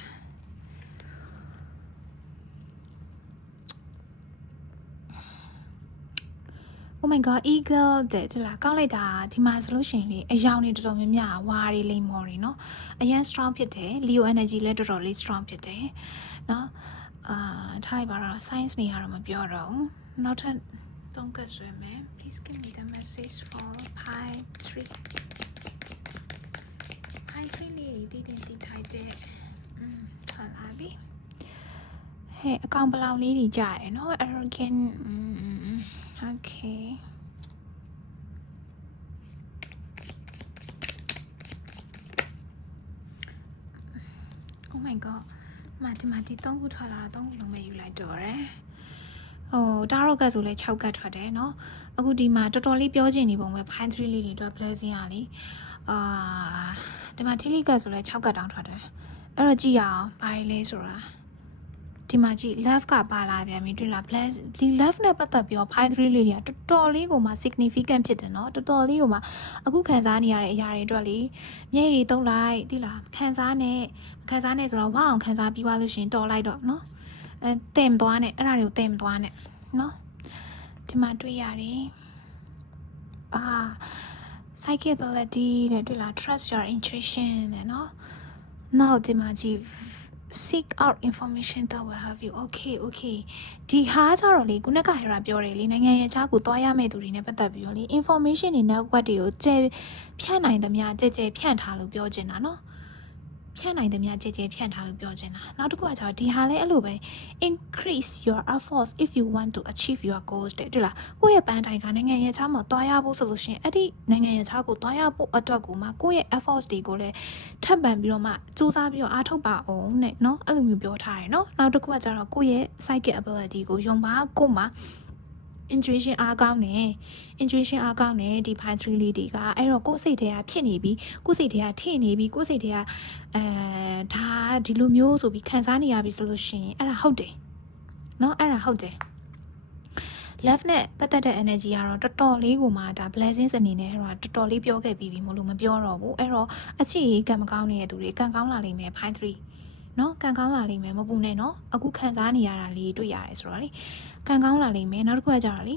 Oh my god eagle တဲ့ကျလာကောင်းလိုက်တာဒီမှာဆိုလို့ရှိရင်လေအယောင်တွေတော်တော်များများဝါးတွေလိမ့်မော်တွေเนาะအရင် strong ဖြစ်တယ် Leo energy လည်းတော်တော်လေး strong ဖြစ်တယ်เนาะထားလိုက်ပါတော့ science နေရတော့မပြောတော့ဘူးနောက်ထပ်သုံးကဆွဲမယ် Please give me the message for pi 3လေးတည်ထိုက်တဲ့ထွက်လာပြီဟဲ့အကောင်ပလောင်လေးတွေကြာရယ်နော် arrogant okay oh my god ဒီ3ခုထွက်လာတော့3ခုလုံးပဲယူလိုက်တော့တယ်တာရော့ကတ်ဆိုလဲ6ကတ်ထွက်တယ်เนาะအခုဒီမှာတော်တော်လေးပြောချင်နေပုံပဲ fine 3လေးတွေအတွက် blessing อ่ะလေဒီမှာ tea leaf ကတ်ဆိုလဲ6ကတ်တောင်ထွက်တယ်အဲ့တော့ကြည့်ရအောင်ဘာလဲဆိုတာဒီမှာကြည့် love ကပါလာပြန်ပြီတွေ့လား bless ဒီ love နဲ့ပတ်သက်ပြီးတော့ fine 3လေးတွေကတော်တော်လေးကိုမှ significant ဖြစ်တယ်เนาะတော်တော်လေးကိုမှအခုခံစားနေရတဲ့အရာတွေအတွက်လေမျက်ရည်တုပ်လိုက်သိလားခံစားနေဆိုတော့ဝါအောင်ခံစားပြီးသွားလို့ရှင်တော်လိုက်တော့เนาะတင်သွားနဲ့အဲ့ဒါတွေကိုတင်သွားနဲ့เนาะဒီမှာတွေ့ရတယ်psychic ability နဲ့တွေ့လား trust your intuition နဲ့เนาะနောက်ဒီမှာကြည့် seek out information that will help you okay ဒီဟာကြတော့လေခုနကဟဲရာပြောတယ်လေနိုင်ငံရဲ့ခြားကိုတွားရမယ့်သူတွေနဲ့ပတ်သက်ပြီးတော့လေ information တွေ network တွေကိုကျဲဖြန့်နိုင်သမျှကြဲဖြန့်ထားလို့ပြောချင်တာနော်ဖြန့်နိုင်သမျှကြဲဖြန့်ထားလို့ပြောချင်တာနောက်တစ်ခုကကျတော့ဒီဟာလည်းအဲ့လိုပဲ increase your efforts if you want to achieve your goals တဲ့တွေ့လားကိုယ့်ရဲ့ပန်းတိုင်ကနိုင်ငံရဲ့ခြားမှာတွားရဖို့ဆိုလို့ရှိရင်အဲ့ဒီနိုင်ငံရဲ့ခြားကိုတွားရဖို့အတွက်ကိုမှကိုယ့်ရဲ့ efforts တွေကိုလည်းထပ်ပံပြီးတော့မှစူးစမ်းပြီးတော့အားထုတ်ပါအောင်တဲ့เนาะအဲ့လိုမျိုးပြောထားတယ်เนาะနောက်တစ်ခုကကျတော့ကိုယ့်ရဲ့ psychic ability ကိုယုံပါကိုယ်မှာintuition အားကောင်းတယ်ဒီ point 3လေးတွေကအဲ့တော့ကိုယ်စိတ်ထဲကဖြစ်နေပြီကိုယ်စိတ်ထဲကထင်နေပြီကိုယ်စိတ်ထဲကဒါဒီလိုမျိုးဆိုပြီးခံစားနေရပြီဆိုလို့ရှိရင်အဲ့ဒါဟုတ်တယ်เนาะအဲ့ဒါဟုတ်တယ် left နဲ့ပတ်သက်တဲ့ energy ကတော့တော်တော်လေးကိုမှဒါ blessings အနေနဲ့ဟိုတော်တော်လေးပြောခဲ့ပြီးပြီမလို့မပြောတော့ဘူးအဲ့တော့အချစ်ရေးကံမကောင်းနေတဲ့သူတွေကံကောင်းလာလိမ့်မယ် point 3เนาะကံကောင်းလာလိမ့်မယ်မပူနဲ့เนาะအခုခံစားနေရတာလေးတွေ့ရတယ်ဆိုတော့လေကံကောင်းလာလိမ့်မယ်နောက်တစ်ခုကကြတော့လေ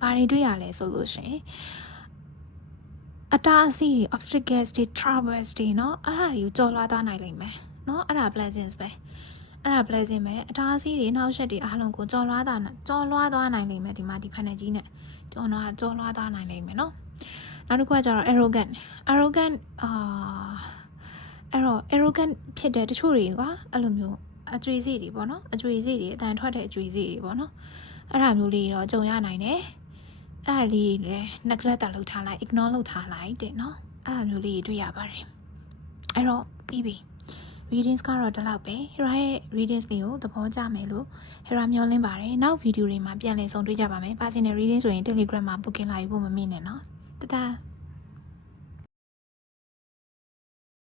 ဘာတွေတွေ့ရလဲဆိုလို့ရှိရင်အတားအဆီးတွေ obstacles တွေ troubles တွေเนาะအဲ့ဒါတွေကိုကျော်လွှားသွားနိုင်လိမ့်မယ်เนาะအဲ့ဒါ blessings ပဲအဲ့ဒါ blessing ပဲအတားအဆီးတွေနောက်ဆက်တွေအားလုံးကိုကျော်လွှားသွားနိုင်လိမ့်မယ်ဒီမှာဒီဖန်နယ်ကြီးနဲ့ကျော်လွှားသွားနိုင်လိမ့်မယ်เนาะနောက်တစ်ခုကကြတော့ arrogant အဲ့တော့ arrogant ဖြစ်တဲ့တချို့တွေကအဲ့လိုမျိုးအကျွေးစီတွေပေါ့နော်အကျွေးစီတွေအတန်ထွက်တဲ့အကျွေးစီတွေပေါ့နော်အဲ့ဒါမျိုးလေးတော့ကြုံရနိုင်တယ်အဲ့ဒါလေးလည်း neglect လုပ်ထားလိုက် ignore လုပ်ထားလိုက်တဲ့နော်အဲ့ဒါမျိုးလေးတွေ့ရပါတယ်အဲ့တော့ပြီးပြီ readings ကတော့ဒီလောက်ပဲ Hera ရဲ့ readings တွေကိုသဘောကျမယ်လို့ Hera မျှော်လင့်ပါတယ်နောက် video တွေမှာပြန်လည်ဆုံတွေ့ကြပါမယ် personal reading ဆိုရင် Telegram မှာ booking လာယူဖို့မမေ့နဲ့နော်တတား